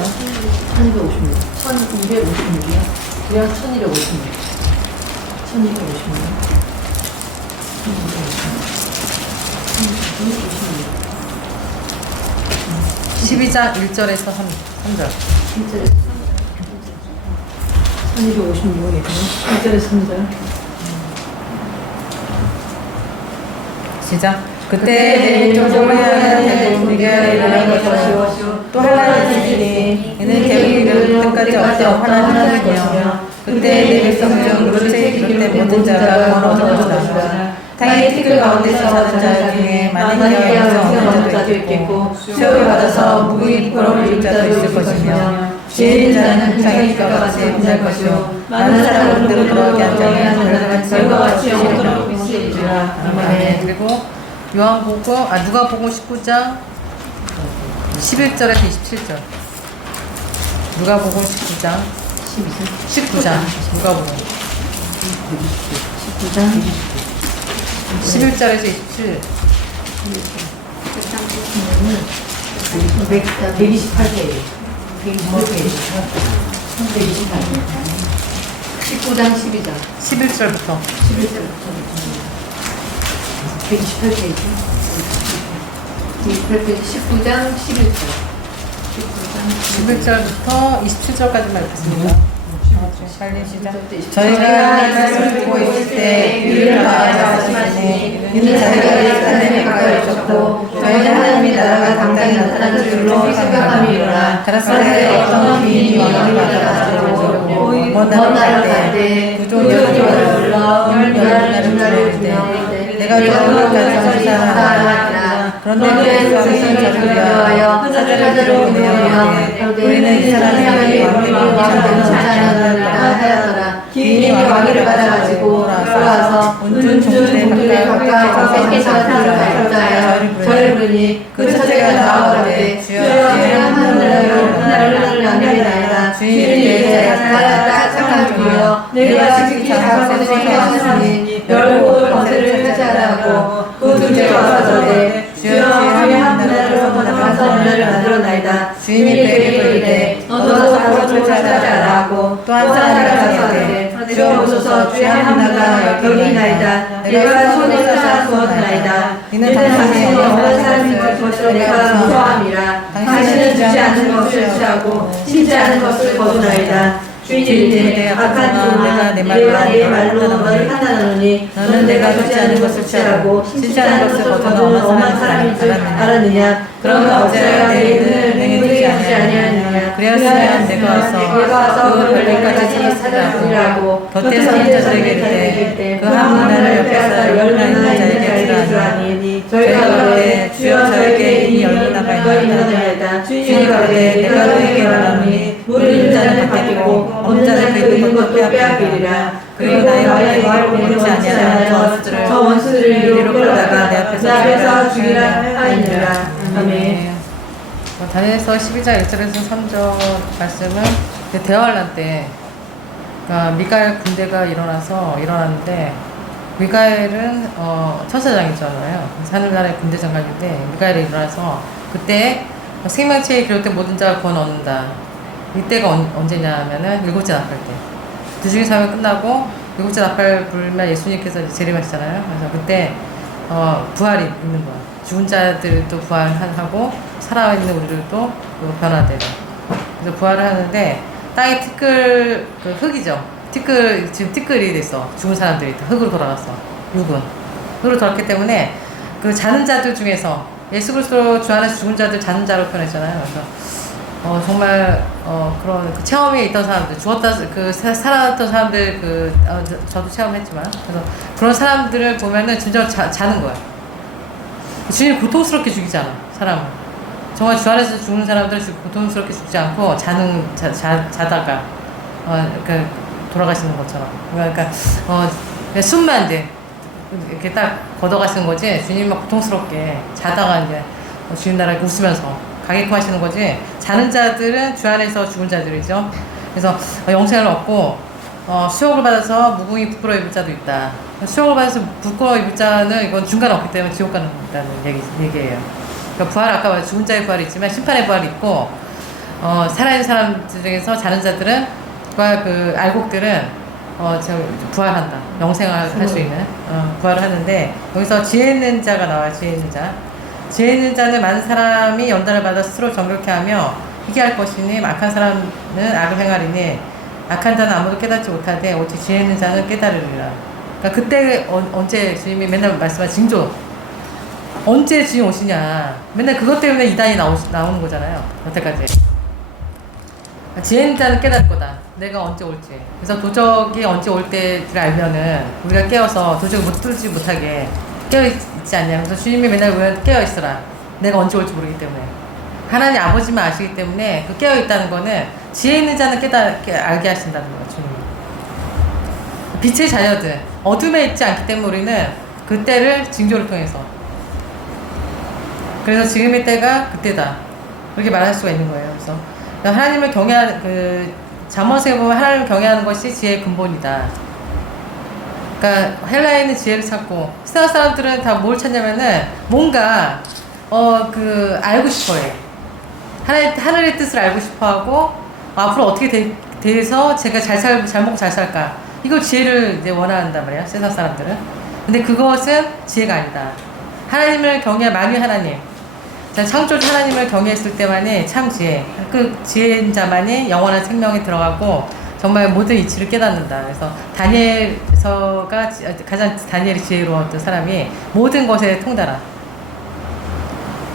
1256. 1256이요? 그냥 1256. 1256. 12장 1절에서 3절. 1256이군요. 1절에서 3절. 시작. 그때 내 일종을 향하여 우리가 일어날 것이요 또 환란이 있으니 이는 계획을 끝까지 어떤 환란이 것이며 그때 내 백성 중 그릇에 기록된 모든 자가 얻을 것이다. 땅의 티끌 가운데서 자는 자 중에 많은 자가 얻은 자도 있겠고 수욕을 받아서 무기 부끄러움을 입은 자도 있을 것이며 죄인 자는 자기가 같이 분할 것이요 많은 사람을 그대로 돌아오게 한 자는 결과 같이 영원토록 있으리라. 아멘. 그리고 누가복음 19장 11절에서 27절. 누가복음 19장 19장 누가복음 19장 11절에서 27. 128페이지. 19장 12장. 11절부터 11절부터 128페이지. 128페이지 19장 11절. 11절부터 27절까지만 읽겠습니다. 빨리 시작. 저희가 이 말씀을 듣고 있을 때 귀를 마음에 말씀하시니 이는 자기가 예루살렘에 가까이 오셨고 저희는 하나님의 나라가 당장에 나타난 줄로 생각함이로라. 가라사대 어떤 귀인이 왕을 받아가지고 먼 나라로 갈 때 부족이 여러분을 불러 열나를 주며 내가 여러분을 사랑하라. 그런데 그 백성이 저를 위하여 사자를 보내어 우리는 이 사람이 왕이 왕되는 자녀들이라 하였더라. 기인이 왕위를 받아가지고 돌아와서 온 종들에 각각 뺏기서 들어가여 저를 부르니 그 첫째가 나와가되 주여 주의 하늘을 남기나이다. 주인이 내게 하였다 착한 종이여 내가 지극히 작은 것을 생각하시니 열고 번제를 찾아라고 그 둘째가 와서되 주여 주의 하늘을 선언을 만들어나이다. 주인이 그에게 이르되 너도 작은 것을 찾아라고 또 한 사람이 가서되 주여 보소서 주의 하나가 여기나이다. 내가 손에 쌓아두었나이다. 이는 당신의 영원한 사람이 될 것을 내가 무서함이라. 당신은 주지 않는 것을 취하고 신지 않는 것을 거두나이다. 주인이 이르되 악한 종아 내가 내 말로 너를 판단하노니 너는 내가 주지 않은 것을 취하고 신지 않은 것을 거두는 엄한 사람인 줄 알았느냐. 그러면 어찌하여 내 눈을 능히 주지 아니하느냐. 그리하면 내가 와서 그 별들까지 찾아보리라고 곁에서 있는 자들에게 이르되 그 한 문화를 옆에서 열문 있는 자에게 주라니 저희가 가되 주여 저에게 이 열문화가 있나이다. 주인이 가되 내가 너에게 말하노니 물을 있는 자는 바뀌고 없는 자는 그 있는 것도 빼앗기리라. 그리고 나의 말을 보내지 아니하는 저 원수들을 이리로 끌어다가 내 앞에서 죽이라 하니라. 아멘. 다니엘서 12장 1절에서 3절 말씀은 그 대환란 때 그러니까 미가엘 군대가 일어났는데 미가엘은 천사장이잖아요. 하늘나라의 군대 장관인데 미가엘이 일어나서 그때 생명체에 기록된 모든 자가 구원 얻는다. 이때가 언제냐 하면은 일곱째 나팔 때. 두중이 사명 끝나고 일곱째 나팔 불면 예수님께서 이제 재림하시잖아요. 그래서 그때 부활이 있는 거야. 죽은 자들도 부활하고 살아있는 우리들도 변화되고. 그래서 부활을 하는데 땅에 티끌 그 흙이죠. 지금 티끌이 됐어. 죽은 사람들이 다 흙으로 돌아갔어. 육은 흙으로 돌았기 때문에 그 자는 자들 중에서 예수 그리스도 주 안에서 죽은 자들 자는 자로 표현했잖아요. 그래서 정말 그런 그 체험이 있던 사람들, 죽었다 살아났던 사람들 저도 체험했지만 그래서 그런 사람들을 보면은 진짜 자는 거야. 주님 고통스럽게 죽이지 않아 사람을. 정말 주 안에서 죽는 사람들은 고통스럽게 죽지 않고 자다가 돌아가시는 것처럼. 그러니까 숨만 이제 이렇게 딱 걷어가시는 거지. 주님 막 고통스럽게 자다가 이제 주님 나라에 웃으면서 가게코 하시는 거지. 자는 자들은 주 안에서 죽은 자들이죠. 그래서 영생을 얻고 수욕을 받아서 무궁히 부끄러워 입을 자도 있다. 수욕을 받아서 부끄러워 입을 자는 이건 중간에 없기 때문에 지옥 가는 얘기예요. 그러니까 부활, 아까 말한 죽은 자의 부활이 있지만 심판의 부활이 있고, 살아있는 사람들 중에서 자는 자들은, 그 알곡들은, 부활한다. 영생할 수 있는, 부활을 하는데, 여기서 지혜 있는 자가 나와요, 지혜 있는 자. 지혜 있는 자는 많은 사람이 연단을 받아 스스로 정결케 하며, 희귀할 것이니, 악한 사람은 악을 행하리니, 악한 자는 아무도 깨닫지 못하되 오직 지혜 있는 자는 깨달으리라. 그러니까 그때 언제 주님이 맨날 말씀하신 징조, 언제 주님 오시냐, 맨날 그것 때문에 이단이 나오는 거잖아요. 여태까지 지혜 있는 자는 깨달을 거다. 내가 언제 올지. 그래서 도적이 언제 올 때를 알면은 우리가 깨어서 도적을 못 뚫지 못하게 깨어있지 않냐. 그래서 주님이 맨날 깨어있으라. 내가 언제 올지 모르기 때문에. 하나님 아버지만 아시기 때문에 그 깨어있다는 거는 지혜 있는 자는 알게 하신다는 거예요, 주님이. 빛의 자녀들, 어둠에 있지 않기 때문에 우리는 그 때를 징조를 통해서. 그래서 지금의 때가 그때다. 그렇게 말할 수가 있는 거예요. 그래서 하나님을 경외하는, 잠언서에 보면 하나님을 경외하는 것이 지혜의 근본이다. 그러니까 헬라에 있는 지혜를 찾고, 세상 사람들은 다 뭘 찾냐면은 뭔가, 알고 싶어 해. 하늘의 뜻을 알고 싶어 하고, 앞으로 어떻게 돼서 제가 잘 먹고 잘 살까. 이걸 지혜를 이제 원한단 말이야, 세상 사람들은. 근데 그것은 지혜가 아니다. 하나님을 만유 하나님. 창조주 하나님을 경외했을 때만이 참 지혜. 그 지혜인 자만이 영원한 생명에 들어가고, 정말 모든 이치를 깨닫는다. 그래서 다니엘서가 가장 다니엘이 지혜로웠던 사람이 모든 것에 통달한.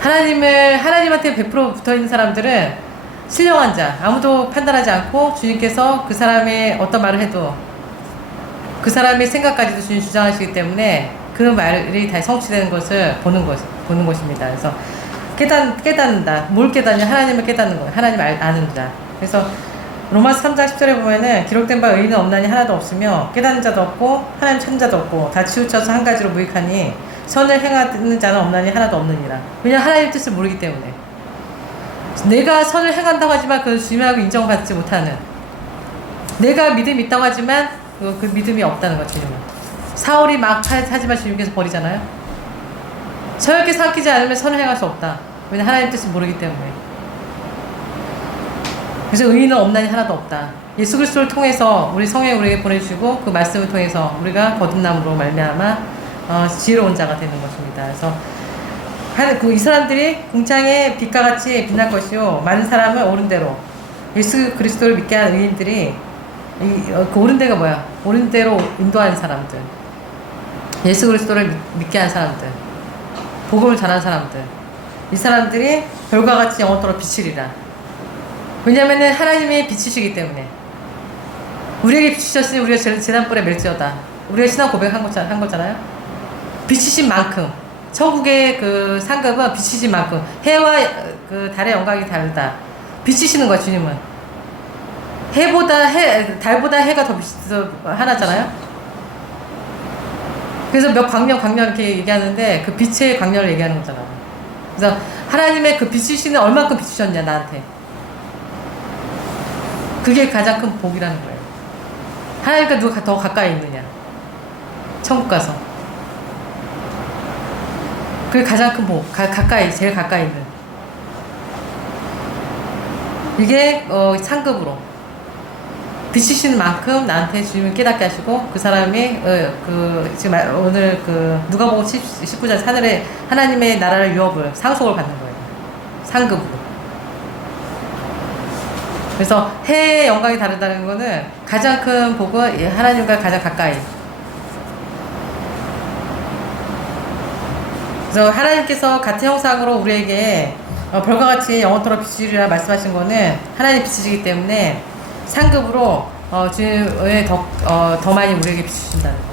하나님한테 100% 붙어 있는 사람들은 신령한 자, 아무도 판단하지 않고 주님께서 그 사람의 어떤 말을 해도 그 사람의 생각까지도 주님 주장하시기 때문에 그 말이 다 성취되는 것을 보는 것입니다. 그래서 깨닫는다. 뭘 깨닫냐? 하나님을 깨닫는 거예요. 하나님 아는 자. 그래서 로마서 3장 10절에 보면은 기록된 바 의인은 없나니 하나도 없으며 깨닫는 자도 없고 하나님 찾는 자도 없고 다 치우쳐서 한 가지로 무익하니 선을 행하는 자는 없나니 하나도 없느니라. 왜냐하면 하나님 뜻을 모르기 때문에. 내가 선을 행한다고 하지만 그 주님하고 인정받지 못하는, 내가 믿음이 있다고 하지만 그 믿음이 없다는 거죠. 주님은. 사울이 막 하지만 주님께서 버리잖아요. 서열게 삼키지 않으면 선을 행할 수 없다. 왜냐하면 하나님 뜻을 모르기 때문에. 그래서 의인은 없나니 하나도 없다. 예수 그리스도를 통해서 우리 성령이 우리에게 보내주시고 그 말씀을 통해서 우리가 거듭남으로 말미암아 지혜로운 자가 되는 것입니다. 그래서 이 사람들이 궁창의 빛과 같이 빛날 것이요 많은 사람을 옳은 대로, 예수 그리스도를 믿게 한 의인들이 그 옳은 데가 뭐야? 옳은 대로 인도하는 사람들, 예수 그리스도를 믿게 한 사람들, 복음을 전한 사람들, 이 사람들이 별과 같이 영원토록 비치리라. 왜냐면은 하나님이 빛이시기 때문에. 우리에게 비추셨으니 우리가 재단불에 멜지어다. 우리가 신앙 고백한 거잖아요. 빛이신 만큼, 천국의 그 상급은 빛이신 만큼, 해와 그 달의 영광이 다르다. 빛이시는 거야, 주님은. 달보다 해가 더 하나잖아요. 그래서 몇 광년 이렇게 얘기하는데 그 빛의 광년을 얘기하는 거잖아. 그래서 하나님의 그 빛이시는 얼만큼 비추셨냐, 나한테. 그게 가장 큰 복이라는 거예요. 하나님과 누가 더 가까이 있느냐. 천국 가서. 그게 가장 큰 복. 제일 가까이 있는. 이게 상급으로. 비치시는 만큼 나한테 주님을 깨닫게 하시고 그 사람이 지금 오늘 누가복음 19장 하늘에 하나님의 나라를 유업을 상속을 받는 거예요. 상급으로. 그래서 해의 영광이 다르다는 거는 가장 큰 복은 하나님과 가장 가까이. 그래서 하나님께서 같은 형상으로 우리에게 별과 같이 영원토록 비추리라 말씀하신 거는 하나님 빛이시기 때문에 상급으로 주님의 더 많이 우리에게 비추신다는 거.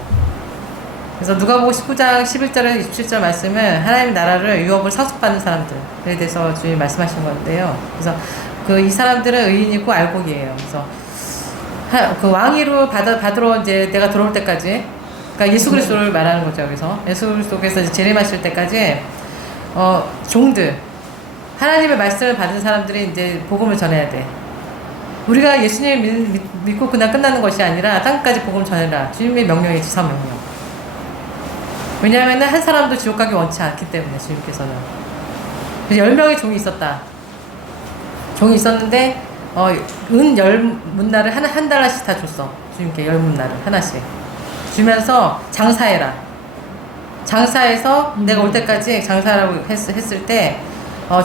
그래서 누가복음 19장 11절에서 27절 말씀은 하나님 나라를 유업을 상속받는 사람들에 대해서 주님이 말씀하신 건데요. 그래서 이 사람들은 의인이고 알곡이에요. 그래서 그 왕위로 받으러 이제 내가 들어올 때까지, 그러니까 예수 그리스도를 말하는 거죠. 그래서 예수 그리스도께서 이제 재림하실 때까지 종들, 하나님의 말씀을 받은 사람들이 이제 복음을 전해야 돼. 우리가 예수님을 믿고 그날 끝나는 것이 아니라 땅까지 복음 전해라. 주님의 명령이 지상 명령. 왜냐하면 한 사람도 지옥 가기 원치 않기 때문에 주님께서는. 그래서 10명의 종이 있었다. 종이 있었는데 은 10문날을 한 달러씩 다 줬어. 주님께 10문날을 하나씩 주면서 장사해라. 장사해서 내가 올 때까지 장사라고 했을 때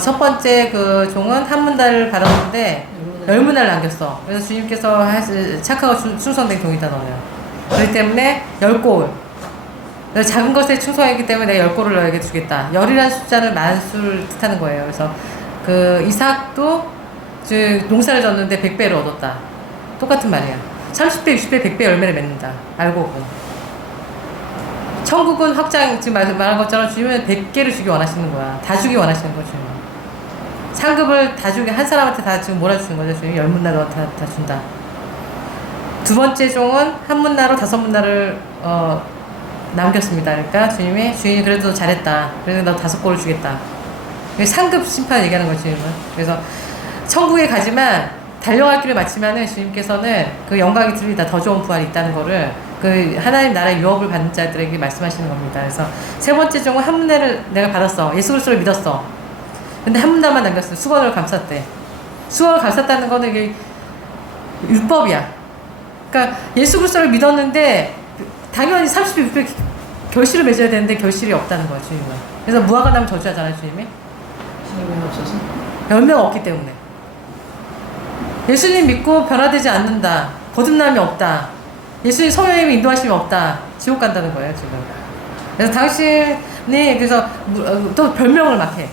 첫 번째 그 종은 한 문달을 받았는데 10문날 남겼어. 그래서 주님께서 착하고 충성된 종이다 너는. 그렇기 때문에 10골. 작은 것에 충성했기 때문에 내가 10골을 너에게 주겠다. 열이라는 숫자는 만수를 뜻하는 거예요. 그래서 그 이삭도 농사를 졌는데 100배를 얻었다. 똑같은 말이야. 30배, 60배, 100배 열매를 맺는다. 알고 보고. 천국은 확장, 지금 말한 것처럼 주님은 100개를 주기 원하시는 거야. 다 주기 원하시는 거야, 주님은. 상급을 다 주기, 한 사람한테 다 지금 몰아주는 거죠. 주님이 10문나로 다 준다. 두 번째 종은 한 문나로 5문나를, 남겼습니다. 그러니까 주인이 그래도 잘했다. 그래서 너 5골을 주겠다. 상급 심판 얘기하는 거죠, 주님은. 그래서 천국에 가지만 달려갈 길을 마치면은 주님께서는 그 영광이 들리다 더 좋은 부활이 있다는 거를 그 하나님 나라의 유업을 받는 자들에게 말씀하시는 겁니다. 그래서 세 번째 종은 한 문제를 내가 받았어. 예수 그리스도를 믿었어. 근데 한 문단만 남겼어. 수건으로 감쌌대. 수건을 감쌌다는 거는 이게 율법이야. 그러니까 예수 그리스도를 믿었는데 당연히 30배, 6배 결실을 맺어야 되는데 결실이 없다는 거야, 주님은. 그래서 무화과 나무 저주하잖아요, 주님이. 열매가 없어서? 열매가 없기 때문에. 예수님 믿고 변화되지 않는다. 거듭남이 없다. 예수님 성령님의 인도하심이 없다. 지옥 간다는 거예요, 지금. 그래서 당신이 그래서 또 별명을 막 해.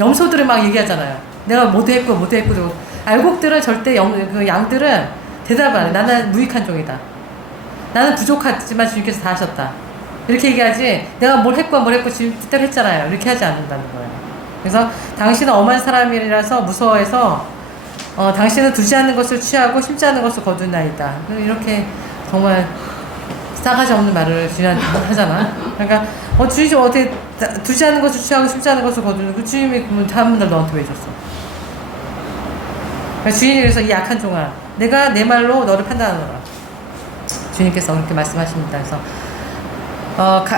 염소들을 막 얘기하잖아요. 내가 모두했고 알곡들은 절대 그 양들은 대답을 안 해. 나는 무익한 종이다. 나는 부족하지만 주님께서 다 하셨다. 이렇게 얘기하지 내가 뭘 했고 주님 뜻대로 했잖아요. 이렇게 하지 않는다는 거예요. 그래서 당신은 엄한 사람이라서 무서워해서 당신은 두지 않는 것을 취하고 심지 않는 것을 거두나이다. 이렇게 정말 싸가지 없는 말을 주님한테 하잖아. 그러니까 주님 어떻게 두지 않는 것을 취하고 심지 않는 것을 거두는 그 주님이 그러면 한 문달 너한테 왜 줬어? 그러니까 주인이 그래서 이 약한 종아 내가 내 말로 너를 판단하노라. 주님께서 그렇게 말씀하십니다. 그래서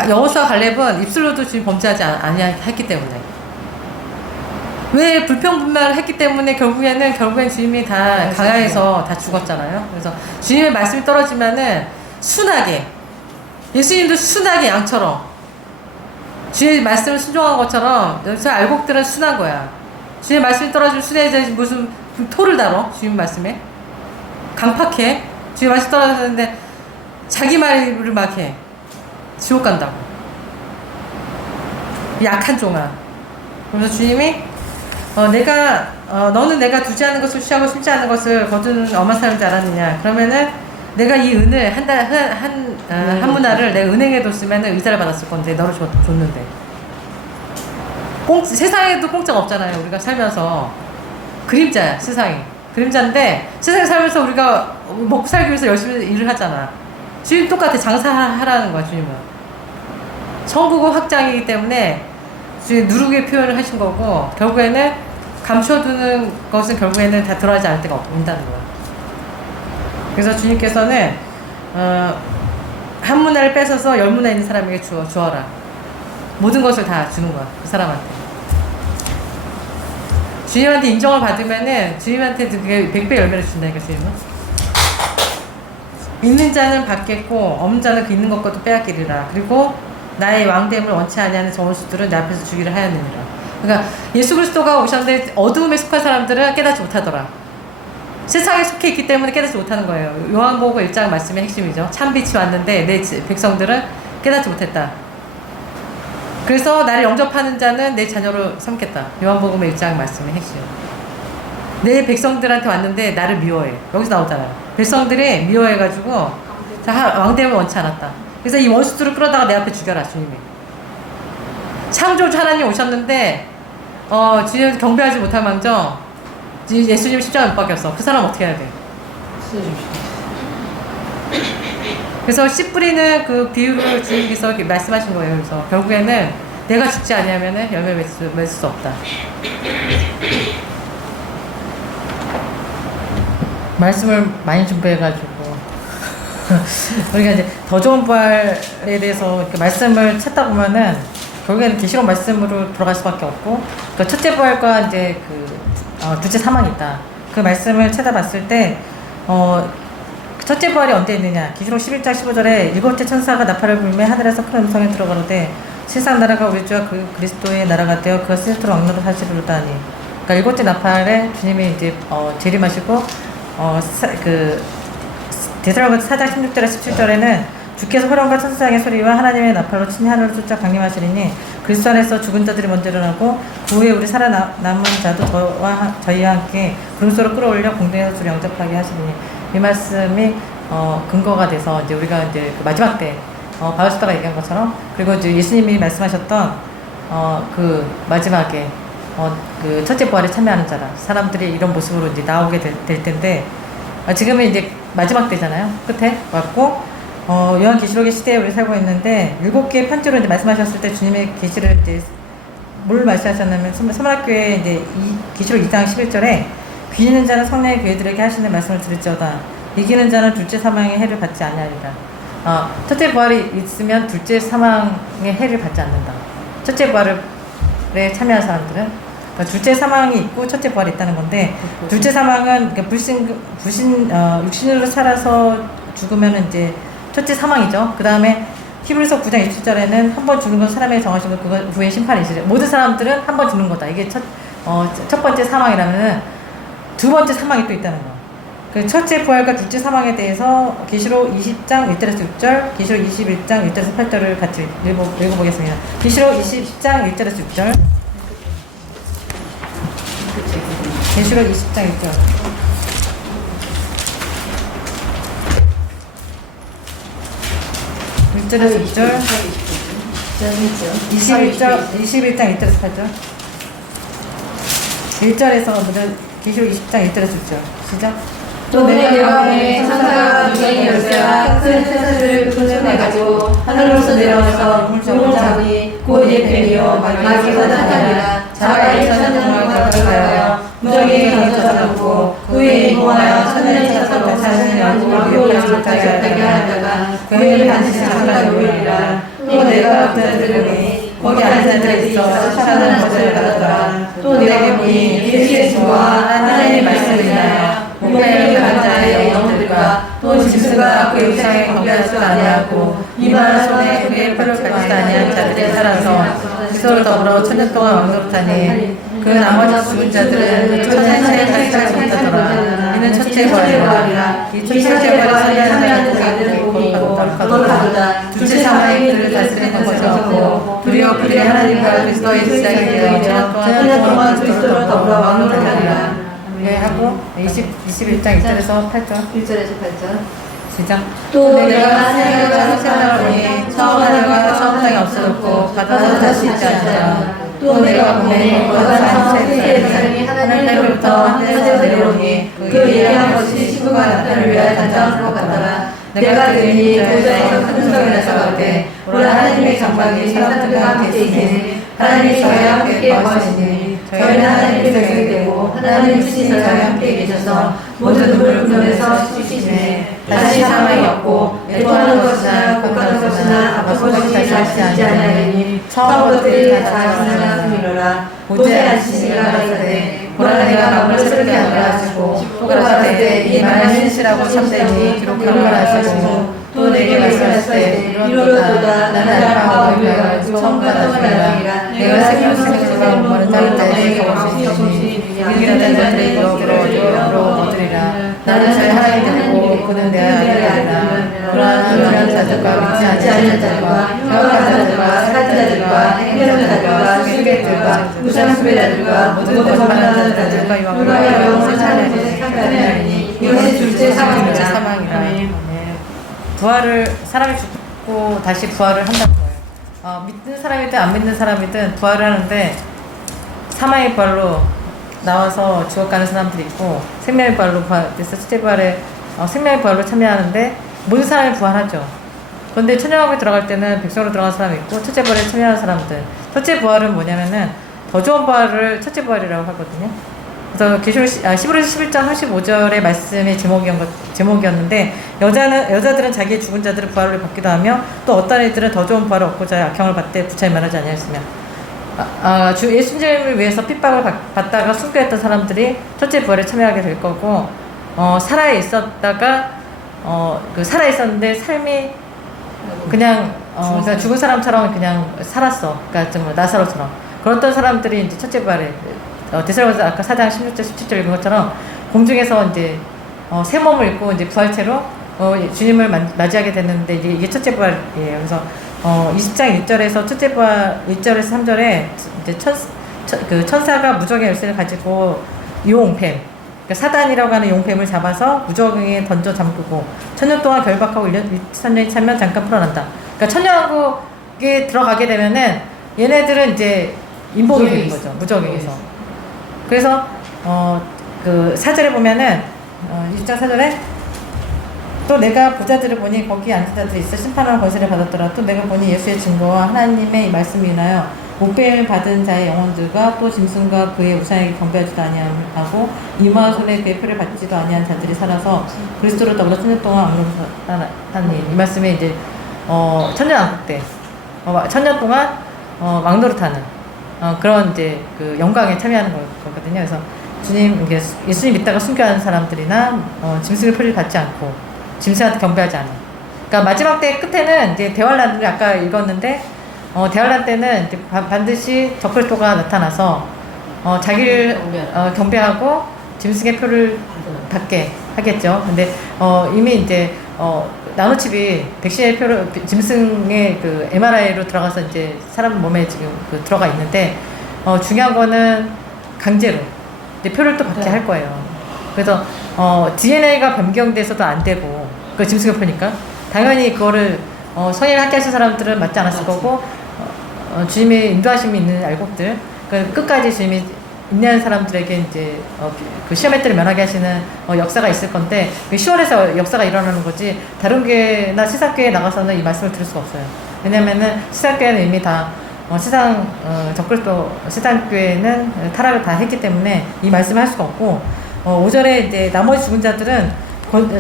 여호수아 갈렙은 입술로도 주님 범죄하지 아니했기 때문에 왜 불평불만을 했기 때문에 결국엔 주님이 다 강야에서 다 죽었잖아요. 그래서 주님의 말씀이 떨어지면은 순하게 예수님도 순하게 양처럼 주님의 말씀을 순종한 것처럼 저 알곡들은 순한 거야. 주님의 말씀이 떨어지면 순해져야지 무슨 토를 다뤄 주님 말씀에 강팍해. 주님 말씀 떨어졌는데 자기 말을 막 해. 지옥 간다고. 약한 종아. 그래서 주님이 너는 내가 두지 않는 것을 취하고 심지 않는 것을 거두는 엄한 사람인 줄 알았느냐. 그러면은 내가 이 은을 한 문화를 내가 은행에 뒀으면 의자를 받았을 건데 너를 줬는데. 세상에도 공짜가 없잖아요. 우리가 살면서. 그림자야, 세상이. 그림자인데 세상에 살면서 우리가 먹고 살기 위해서 열심히 일을 하잖아. 주님 똑같아. 장사하라는 거야, 주님은. 천국은 확장이기 때문에 주님 누룩의 표현을 하신 거고 결국에는 감춰두는 것은 결국에는 다 들어가지 않을 때가 온다는 거야. 그래서 주님께서는 한 문화를 뺏어서 10문화 있는 사람에게 주어라. 모든 것을 다 주는 거야, 그 사람한테. 주님한테 인정을 받으면은 주님한테 그게 100배 열매를 준다니까, 주님은. 있는 자는 받겠고 없는 자는 그 있는 것과도 빼앗기리라. 그리고 나의 왕됨을 원치 아니하는 저 원수들은 내 앞에서 주기를 하였느니라. 그러니까 예수 그리스도가 오셨는데 어두움에 속한 사람들은 깨닫지 못하더라. 세상에 속해 있기 때문에 깨닫지 못하는 거예요. 요한복음 1장 말씀의 핵심이죠. 참빛이 왔는데 내 백성들은 깨닫지 못했다. 그래서 나를 영접하는 자는 내 자녀로 삼겠다. 요한복음 1장 말씀의 핵심. 내 백성들한테 왔는데 나를 미워해. 여기서 나오잖아요. 백성들이 미워해가지고 왕됨을 원치 않았다. 그래서 이 원수들을 끌어다가 내 앞에 죽여라, 주님이. 창조주 하나님 오셨는데 주님 경배하지 못할 망정 예수님 십자가에 못 박혔어. 그 사람 어떻게 해야 돼? 그래서 씨 뿌리는 그 비유를 주님께서 말씀하신 거예요. 그래서 결국에는 내가 죽지 아니하면은 열매 맺을 수 없다. 말씀을 많이 준비해가지고 우리가 이제 더 좋은 부활에 대해서 이렇게 말씀을 찾다 보면은 결국에는 계시록 말씀으로 돌아갈 수밖에 없고, 그 첫째 부활과 이제 둘째 사망이 있다. 그 말씀을 찾아봤을 때 첫째 부활이 언제 있느냐? 계시록 11장 15절에 일곱째 천사가 나팔을 불며 하늘에서 큰 음성이 들어가로되 세상 나라가 우리 주와 그 그리스도의 나라가 되어 그가 스스로 왕노로 하시리로다니. 그러니까 일곱째 나팔에 주님이 이제 재림하시고 데살로니가 4장 16절에 17절에는 주께서 호령과 천사장의 소리와 하나님의 나팔로 친히 하늘을 쫓아 강림하시리니 그리스도 안에서 죽은 자들이 먼저 일어나고 그 후에 우리 살아남은 자도 저희와 함께 구름소로 끌어올려 공중에서 주를 영접하게 하시리니, 이 말씀이 근거가 돼서 이제 우리가 이제 그 마지막 때 바울스타가 얘기한 것처럼, 그리고 이제 예수님이 말씀하셨던 그 마지막에 그 첫째 부활에 참여하는 자라 사람들이 이런 모습으로 이제 나오게 될 텐데, 지금은 이제 마지막 때잖아요. 끝에 왔고 요한계시록의 시대에 우리 살고 있는데 7개의 편지로 이제 말씀하셨을 때 주님의 계시를 이제 뭘 말씀하셨냐면 서문학교에 이제 계시록 2장 11절에 귀 있는 자는 성령의 교회들에게 하시는 말씀을 들을지어다. 이기는 자는 둘째 사망의 해를 받지 아니하리라. 첫째 부활이 있으면 둘째 사망의 해를 받지 않는다. 첫째 부활에 참여한 사람들은, 그러니까 둘째 사망이 있고 첫째 부활이 있다는 건데, 둘째 사망은 그러니까 육신으로 살아서 죽으면 이제 첫째 사망이죠. 그 다음에 히브리서 9장 27절에는 한 번 죽는 건 사람의 정하시고 그거 후에 심판이 있으죠. 모든 사람들은 한 번 죽는 거다. 이게 첫 번째 사망이라면은 두 번째 사망이 또 있다는 거. 그 첫째 부활과 둘째 사망에 대해서 계시록 20장 1절에서 6절, 계시록 21장 1절에서 8절을 같이 읽어보겠습니다. 계시록 20장 1절에서 6절. 계시록 20장 1절. 1절에서 6절. 21장 1절에서 8절. 1절에서 먼저 계시록 20장 1절에서 6절. 시작. 또 내가 보니 천사가 무게의 열쇠와 큰 쇠사슬을 손에가지고 하늘로서 내려와서 물을 잡으니 곧 예뱀이요 마귀가 나타나니라. 자가의 천정을 걸어가여 무적이 던져졌고 그에 이모하여 천년의 차서로 자신의 왕국을 위협하지 못하게 하다가 그의 반드시 장사가 오리라. 또 내가 그자들을 보니 거기 앉은 자들이 있어 찬양하는 것을 받았더라. 또 내가 보니 예수의 주와 하나님의 말씀이나 목매를 가진 자의 영혼들과 또 짐승과 그 유상에 경배할 수 아니하고 이만 손에 그의 표를 가지지 아니한 자들이 살아서 그리스도로 더불어 천년 동안 왕노릇하니 그 나머지 죽은 자들은 천년차에 살지 못하더라. 이는 첫째 부활이라. 이 첫째 부활에 참여하는 자들을 보고 거듭하도다. 둘째 사망이 그들을 다스리는 것이 없고 도리어 그들이 하나님과 그리스도의 제사장이 되어 천년 동안 그리스도로 더불어 왕노릇하리라. 네, 하고 21장 1절에서 8절. 1절에서 8절. 시작. 또 내가 생각과 세상을 보니 처음 하늘과 처음 땅이 없어졌고 바다도 다시 있지 않더라. 또 내가 보니 거듭한 세계의 사람이 하나님으로부터 하늘에서 내려오니 그 예리한 것이 신부가 남편을 위하여 단장한 것 같더라. 내가 들으니 고자에서 큰 소리가 나서 가로되 오라 하나님의 장막이 사람들과 함께 있으니 하나님이 저희와 함께 거하시니 저희는 하나님의 백성이 되고 하나님 친히 저희와 함께 계셔서 모든 눈물 근원에서 씻으시네. 다시 사망이 없고 애통하는 것이나 곡하는 것이나 아픈 것이 다시 있지 아니하니 처음 것들이 다 지나갔음이로라. 모세 안시니가 가라사대 보라 내가 마음을 새롭게 하노라 하시고 또 가라사대 이 말은 신실하고 참되니 기록하노라 하시고 또 내게 말씀하시되 이로도다 나는 알파와 오메가 처음과 나중이라. 내가 생명수가 목마른 자를 때에 거울시니 유일한 자들의 영으로 얻으리라. 나는 저의 하나님 되고 그는 내 아들이라. 그러나 유일한 자들과 믿지 않는 자들과 경악한 자들과 살인 자들과 행렬한 자들과 술객들과 우상숭배자들과 모든 거짓말하는 자들과 영으로 참여하리니 이것이 둘째 사망이라. 부활을 사람이 죽고 다시 부활을 한다는 거예요. 믿는 사람이든 안 믿는 사람이든 부활을 하는데 사망의 부활로 나와서 죽어가는 사람들이 있고 생명의 부활로 부활돼서 첫째 부활에 생명의 부활로 참여하는데 모든 사람이 부활하죠. 그런데 천년왕국에 들어갈 때는 백성으로 들어간 사람이 있고 첫째 부활에 참여하는 사람들. 첫째 부활은 뭐냐면은 더 좋은 부활을 첫째 부활이라고 하거든요. 그래서 계시록 11장 35절의 말씀의 제목이었는데 여자들은 자기의 죽은 자들을 부활을 받기도 하며 또 어떤 이들은 더 좋은 부활을 얻고자 악형을 받되 부차에 면하지 아니하였으며 주 예수님을 위해서 핍박을 받다가 순교했던 사람들이 첫째 부활에 참여하게 될 거고 살아 있었는데 삶이 그냥 그러니까 죽은 사람처럼 그냥 살았어. 그러니까 정말 나사로처럼 그랬던 사람들이 이제 첫째 부활에 데살로니가서 아까 4장 16절 17절 읽은 것처럼 공중에서 이제 새 몸을 입고 이제 부활체로 주님을 맞이하게 됐는데 이게 첫째 부활이에요. 그래서 20장 1절에서 첫째 부활 1절에서 3절에 이제 천사가 무적의 열쇠를 가지고 용뱀 그러니까 사단이라고 하는 용뱀을 잡아서 무적에 던져 잠그고 천년 동안 결박하고 1천년이 차면 잠깐 풀어난다. 그러니까 천년왕국에 들어가게 되면은 얘네들은 이제 인복이 되는 거죠. 무적에서. 그래서 그 4절에 보면은 20장 4절에 또 내가 부자들을 보니 거기 앉은 자들이 있어 심판하는 권세를 받았더라. 또 내가 보니 예수의 증거와 하나님의 말씀이 인하여 목배임을 받은 자의 영혼들과 또 짐승과 그의 우상에게 경배하지도 아니하고 이마와 손에 그의 표를 받지도 아니한 자들이 살아서 그리스도로 더불어 천년 동안 왕노릇하니 이 말씀에 이제 천년왕국 때 천년 동안 왕노릇하는 그런 이제 그 영광에 참여하는 거거든요. 그래서 예수님 믿다가 순교하는 사람들이나 짐승의 표를 받지 않고 짐승한테 경배하지 않아. 그러니까 마지막 때 끝에는 이제 대환란을 아까 읽었는데 대환란 때는 이제 반드시 적그리스도가 나타나서 자기를 경배하고 짐승의 표를 받게 하겠죠. 근데 이미 이제 나노칩이 백신의 표를 짐승의 그 MRI로 들어가서 이제 사람 몸에 지금 들어가 있는데 중요한 거는 강제로 이제 표를 또 받게 할 거예요. 그래서 DNA가 변경돼서도 안 되고 그 짐승의 표니까 당연히 그거를 성인을 함께 하신 사람들은 맞지 않았을 거고 주님의 인도하심이 있는 알곡들 끝까지 주님이 인내하는 사람들에게 이제 그 시험의 때를 면하게 하시는 역사가 있을 건데 그 시원해서 역사가 일어나는 거지 다른 교회나 세상 교회에 나가서는 이 말씀을 들을 수가 없어요. 왜냐면은 세상 교회는 이미 다 세상 적그리스도 세상 교회는 타락을 다 했기 때문에 이 말씀을 할 수가 없고 5절에 이제 나머지 죽은 자들은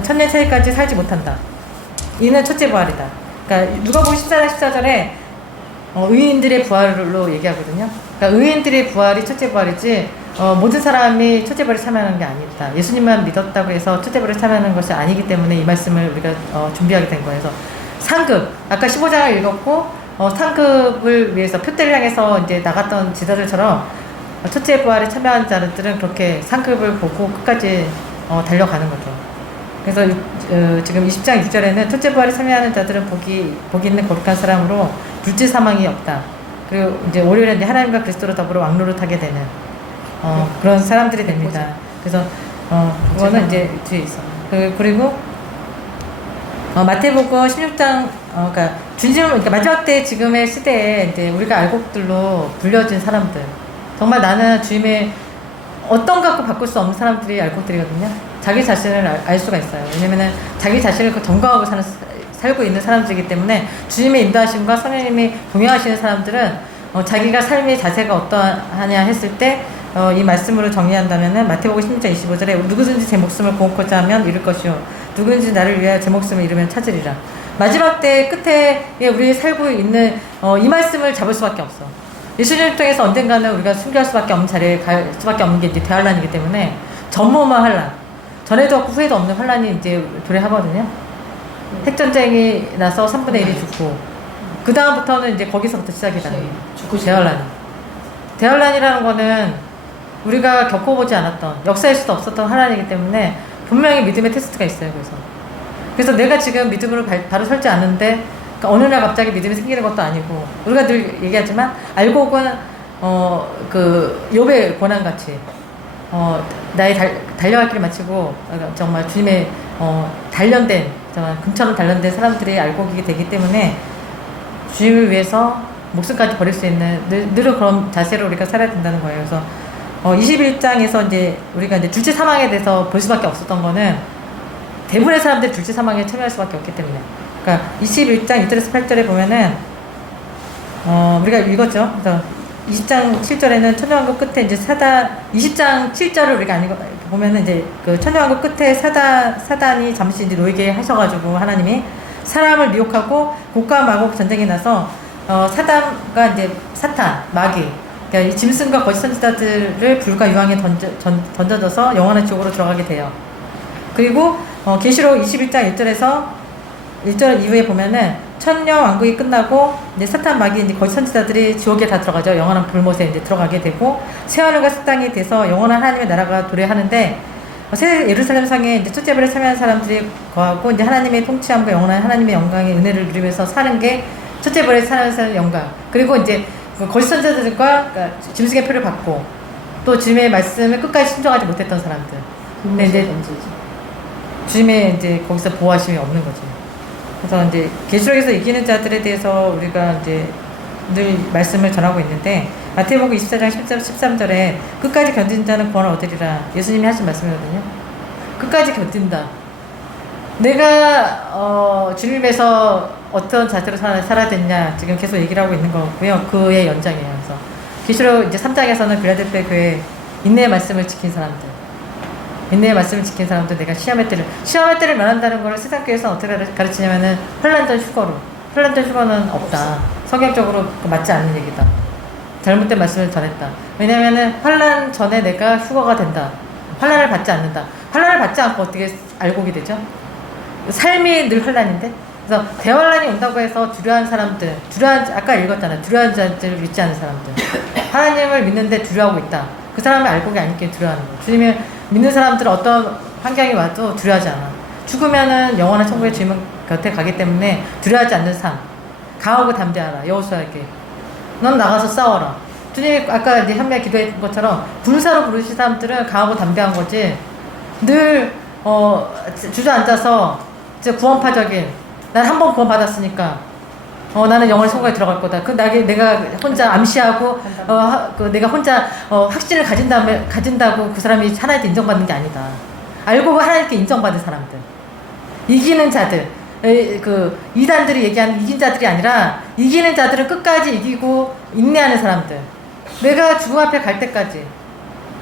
천년 차이까지 살지 못한다. 이는 첫째 부활이다. 그러니까 누가복음 14장 14절에 의인들의 부활로 얘기하거든요. 그러니까 의인들의 부활이 첫째 부활이지 모든 사람이 첫째 부활에 참여하는 게 아니다. 예수님만 믿었다고 해서 첫째 부활에 참여하는 것이 아니기 때문에 이 말씀을 우리가 준비하게 된 거예요. 그래서 상급 아까 15장을 읽었고 상급을 위해서 표대를 향해서 이제 나갔던 지도자들처럼 첫째 부활에 참여한 자들은 그렇게 상급을 보고 끝까지 달려가는 거죠. 그래서 지금 20장 6절에는 첫째 부활에 참여하는 자들은 복이 있는 거룩한 사람으로 불질 사망이 없다. 그리고 이제 올해는 이제 하나님과 그리스도로 더불어 왕노릇하게 되는 그런 사람들이 됩니다. 그래서 그거는 이제 뒤에 있어. 그리고 마태복음 16장 그러니까 마지막 때 지금의 시대에 이제 우리가 알곡들로 불려진 사람들 정말 나는 주님의 어떤 갖고 바꿀 수 없는 사람들이 알곡들이거든요. 자기 자신을 알 수가 있어요. 왜냐면은 자기 자신을 점검하고 살고 있는 사람들이기 때문에 주님의 인도하심과 성령님이 동행하시는 사람들은 자기가 삶의 자세가 어떠하냐 했을 때 이 말씀으로 정리한다면은 마태복음 16장 25절에 누구든지 제 목숨을 구원코자 하면 잃을 것이요 누구든지 나를 위하여 제 목숨을 잃으면 찾으리라. 마지막 때 끝에 우리 살고 있는 이 말씀을 잡을 수밖에 없어. 예수님을 통해서 언젠가는 우리가 순교할 수밖에 없는 자리에 갈 수밖에 없는 게 이제 대환란이기 때문에 전무후무한 환란, 전에도 없고 후에도 없는 환란이 이제 도래하거든요. 핵전쟁이 나서 3분의 1이 죽고 그 다음부터는 이제 거기서부터 시작이다. 대환란. 대환란이라는 거는 우리가 겪어보지 않았던 역사에서도 없었던 환란이기 때문에 분명히 믿음의 테스트가 있어요. 그래서 내가 지금 믿음으로 바로 설지 않는데 그러니까 어느 날 갑자기 믿음이 생기는 것도 아니고 우리가 늘 얘기하지만 알곡은 그 욥의 고난같이 나의 달려갈 길을 마치고 정말 주님의 단련된 정말 금처럼 단련된 사람들이 알곡이 되기 때문에 주님을 위해서 목숨까지 버릴 수 있는 늘 그런 자세로 우리가 살아야 된다는 거예요. 그래서 21장에서 이제 우리가 이제 둘째 사망에 대해서 볼 수밖에 없었던 거는 대부분의 사람들이 둘째 사망에 참여할 수밖에 없기 때문에. 그러니까 21장 1절에서 8절에 보면은 우리가 읽었죠. 그래서 20장 7절에는 천년왕국 끝에 이제 20장 7절을 우리가 아니고 보면은 이제 그 천년왕국 끝에 사단이 잠시 이제 놓이게 하셔가지고 하나님이 사람을 미혹하고 곡과 마곡 전쟁이 나서 사단과 이제 사탄, 마귀, 그러니까 이 짐승과 거짓 선지자들을 불과 유황에 던져져서 영원한 지옥으로 들어가게 돼요. 그리고 계시록 21장 1절 이후에 보면은 천년 왕국이 끝나고 이제 사탄 마귀 이제 거짓 선지자들이 지옥에 다 들어가죠. 영원한 불못에 이제 들어가게 되고 새 하늘과 새 땅이 돼서 영원한 하나님의 나라가 도래하는데 새 예루살렘 성에 이제 첫째 벌에 참여한 사람들이 거하고 이제 하나님의 통치함과 영원한 하나님의 영광의 은혜를 누리면서 사는 게 첫째 벌에 사는 영광. 그리고 이제 그 거짓 선지자들과 그러니까 짐승의 표를 받고 또 주님의 말씀을 끝까지 순종하지 못했던 사람들. 근데 이제 주님의 이제 거기서 보호하심이 없는 거지. 그래서 이제 계시록에서 이기는 자들에 대해서 우리가 이제 늘 말씀을 전하고 있는데 마태복음 24장 13절에 끝까지 견딘 자는 구원을 얻으리라 예수님이 하신 말씀이거든요. 끝까지 견딘다. 내가 주님에서 어떤 자세로 살아야 됐냐 지금 계속 얘기를 하고 있는 거고요. 그의 연장이에요. 그래서 계시록 이제 3장에서는 빌라델피아 교회 인내의 말씀을 지킨 사람들, 인내의 말씀을 지킨 사람들 내가 시험의 때를 면한다는 걸 세상 교회에서는 어떻게 가르치냐면은 환난전 휴거로. 환난전 휴거는 없다. 성경적으로 맞지 않는 얘기다. 잘못된 말씀을 전했다. 왜냐면은 환난 전에 내가 휴거가 된다. 환난을 받지 않는다. 환난을 받지 않고 어떻게 알고 오게 되죠? 삶이 늘 환난인데. 그래서 대환난이 온다고 해서 두려워하는 사람들, 아까 읽었잖아요. 두려워하는 자들을 믿지 않는 사람들. 하나님을 믿는데 두려워하고 있다. 그 사람이 알고 오게 아니기 두려워하는 거예요. 주님을 믿는 사람들은 어떤 환경이 와도 두려워하지 않아. 죽으면은 영원한 천국의 주님 곁에 가기 때문에 두려워하지 않는 삶. 강하고 담대하라. 여호수아에게. 넌 나가서 싸워라. 주님 아까 이제 한명 기도했던 것처럼 군사로 부르신 사람들은 강하고 담대한 거지. 늘 주저앉아서 진짜 구원파적인 난 한 번 구원 받았으니까 나는 영원히 천국에 들어갈 거다. 내가 혼자 암시하고 내가 혼자 확신을 가진다고 그 사람이 하나님께 인정받는 게 아니다. 알고 하나님께 인정받은 사람들, 이기는 자들, 그 이단들이 얘기하는 이긴 자들이 아니라 이기는 자들은 끝까지 이기고 인내하는 사람들. 내가 죽음 앞에 갈 때까지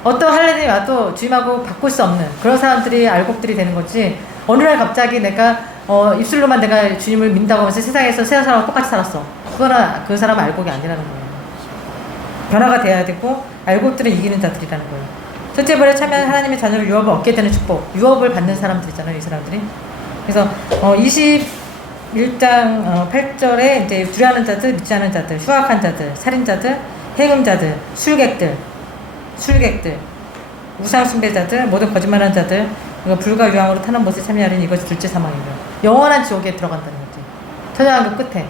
어떤 할례들이 와도 주님하고 바꿀 수 없는 그런 사람들이 알곡들이 되는 거지. 어느 날 갑자기 내가 입술로만 내가 주님을 믿는다고 하면서 세상에서 세상 사람과 똑같이 살았어. 그거는 그 사람은 알곡이 아니라는 거예요. 변화가 돼야 되고 알곡들은 이기는 자들이라는 거예요. 첫째 벌에 참여한 하나님의 자녀를 유업을 얻게 되는 축복. 유업을 받는 사람들이잖아요, 이 사람들이. 그래서 21장 8절에 이제 두려워하는 자들, 믿지 않는 자들, 휴학한 자들, 살인자들, 해금자들, 술객들, 우상 숭배자들, 모든 거짓말하는 자들, 불과 유황으로 타는 못에 참여하려니 이것이 둘째 사망이며 영원한 지옥에 들어간다는 거지. 천년왕국 끝에.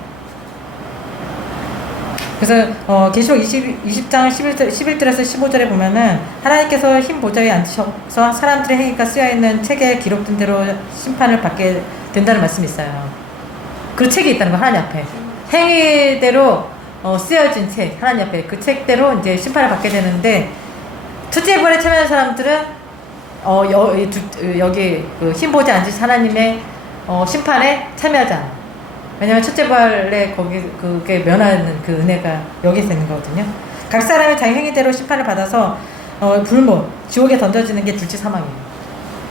그래서 계시록 20장 11절에서 15절에 보면은 하나님께서 흰 보좌에 앉으셔서 사람들의 행위가 쓰여있는 책에 기록된 대로 심판을 받게 된다는 말씀이 있어요. 그 책이 있다는 거, 하나님 앞에. 행위대로 쓰여진 책, 하나님 앞에. 그 책대로 이제 심판을 받게 되는데 첫째 벌에 참여하는 사람들은 여기 그 흰 보좌에 앉으신 하나님의 심판에 참여하지 않아. 왜냐면 첫째 벌에 거기 그게 면하는 그 은혜가 여기서 있는 거거든요. 각 사람의 자기 행위대로 심판을 받아서 불못, 지옥에 던져지는 게 둘째 사망이에요.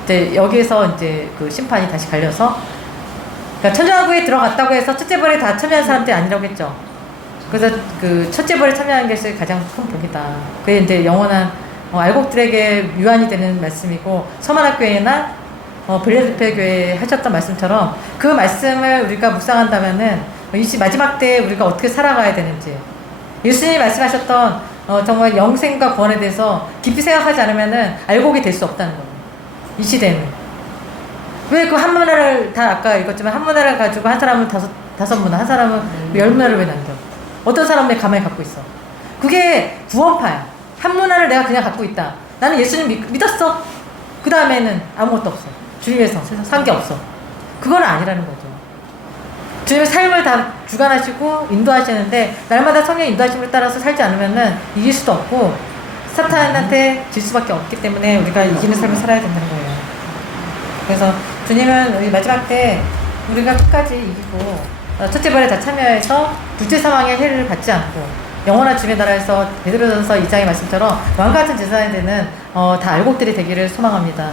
이제 여기에서 이제 그 심판이 다시 갈려서, 그러니까 천년왕국에 들어갔다고 해서 첫째 벌에 다 참여한 사람들이 아니라고 했죠. 그래서 그 첫째 벌에 참여하는 것이 가장 큰 복이다. 그게 이제 영원한 알곡들에게 유한이 되는 말씀이고, 서만학교회나 빌라델피아 교회에 하셨던 말씀처럼 그 말씀을 우리가 묵상한다면은 이 마지막 때에 우리가 어떻게 살아가야 되는지, 예수님이 말씀하셨던 정말 영생과 구원에 대해서 깊이 생각하지 않으면은 알곡이 될 수 없다는 거예요. 이 시대는. 왜 그 한 문화를 다 아까 읽었지만 한 문화를 가지고 한 사람은 다섯 문화, 한 사람은 10문화를 왜 남겨? 어떤 사람은 내 가만히 갖고 있어. 그게 구원파야. 한 문화를 내가 그냥 갖고 있다. 나는 예수님 믿었어. 그 다음에는 아무것도 없어. 주님에서 산 게 없어. 그건 아니라는 거죠. 주님의 삶을 다 주관하시고 인도하시는데 날마다 성령 인도하심을 따라서 살지 않으면은 이길 수도 없고 사탄한테 질 수밖에 없기 때문에 우리가 이기는 삶을 살아야 된다는 거예요. 그래서 주님은 우리 마지막 때 우리가 끝까지 이기고 첫째 벌에 다 참여해서 둘째 사망의 해를 받지 않고 영원한 주님의 나라에서 베드로전서 2장의 말씀처럼 왕 같은 제사장이 되는 다 알곡들이 되기를 소망합니다.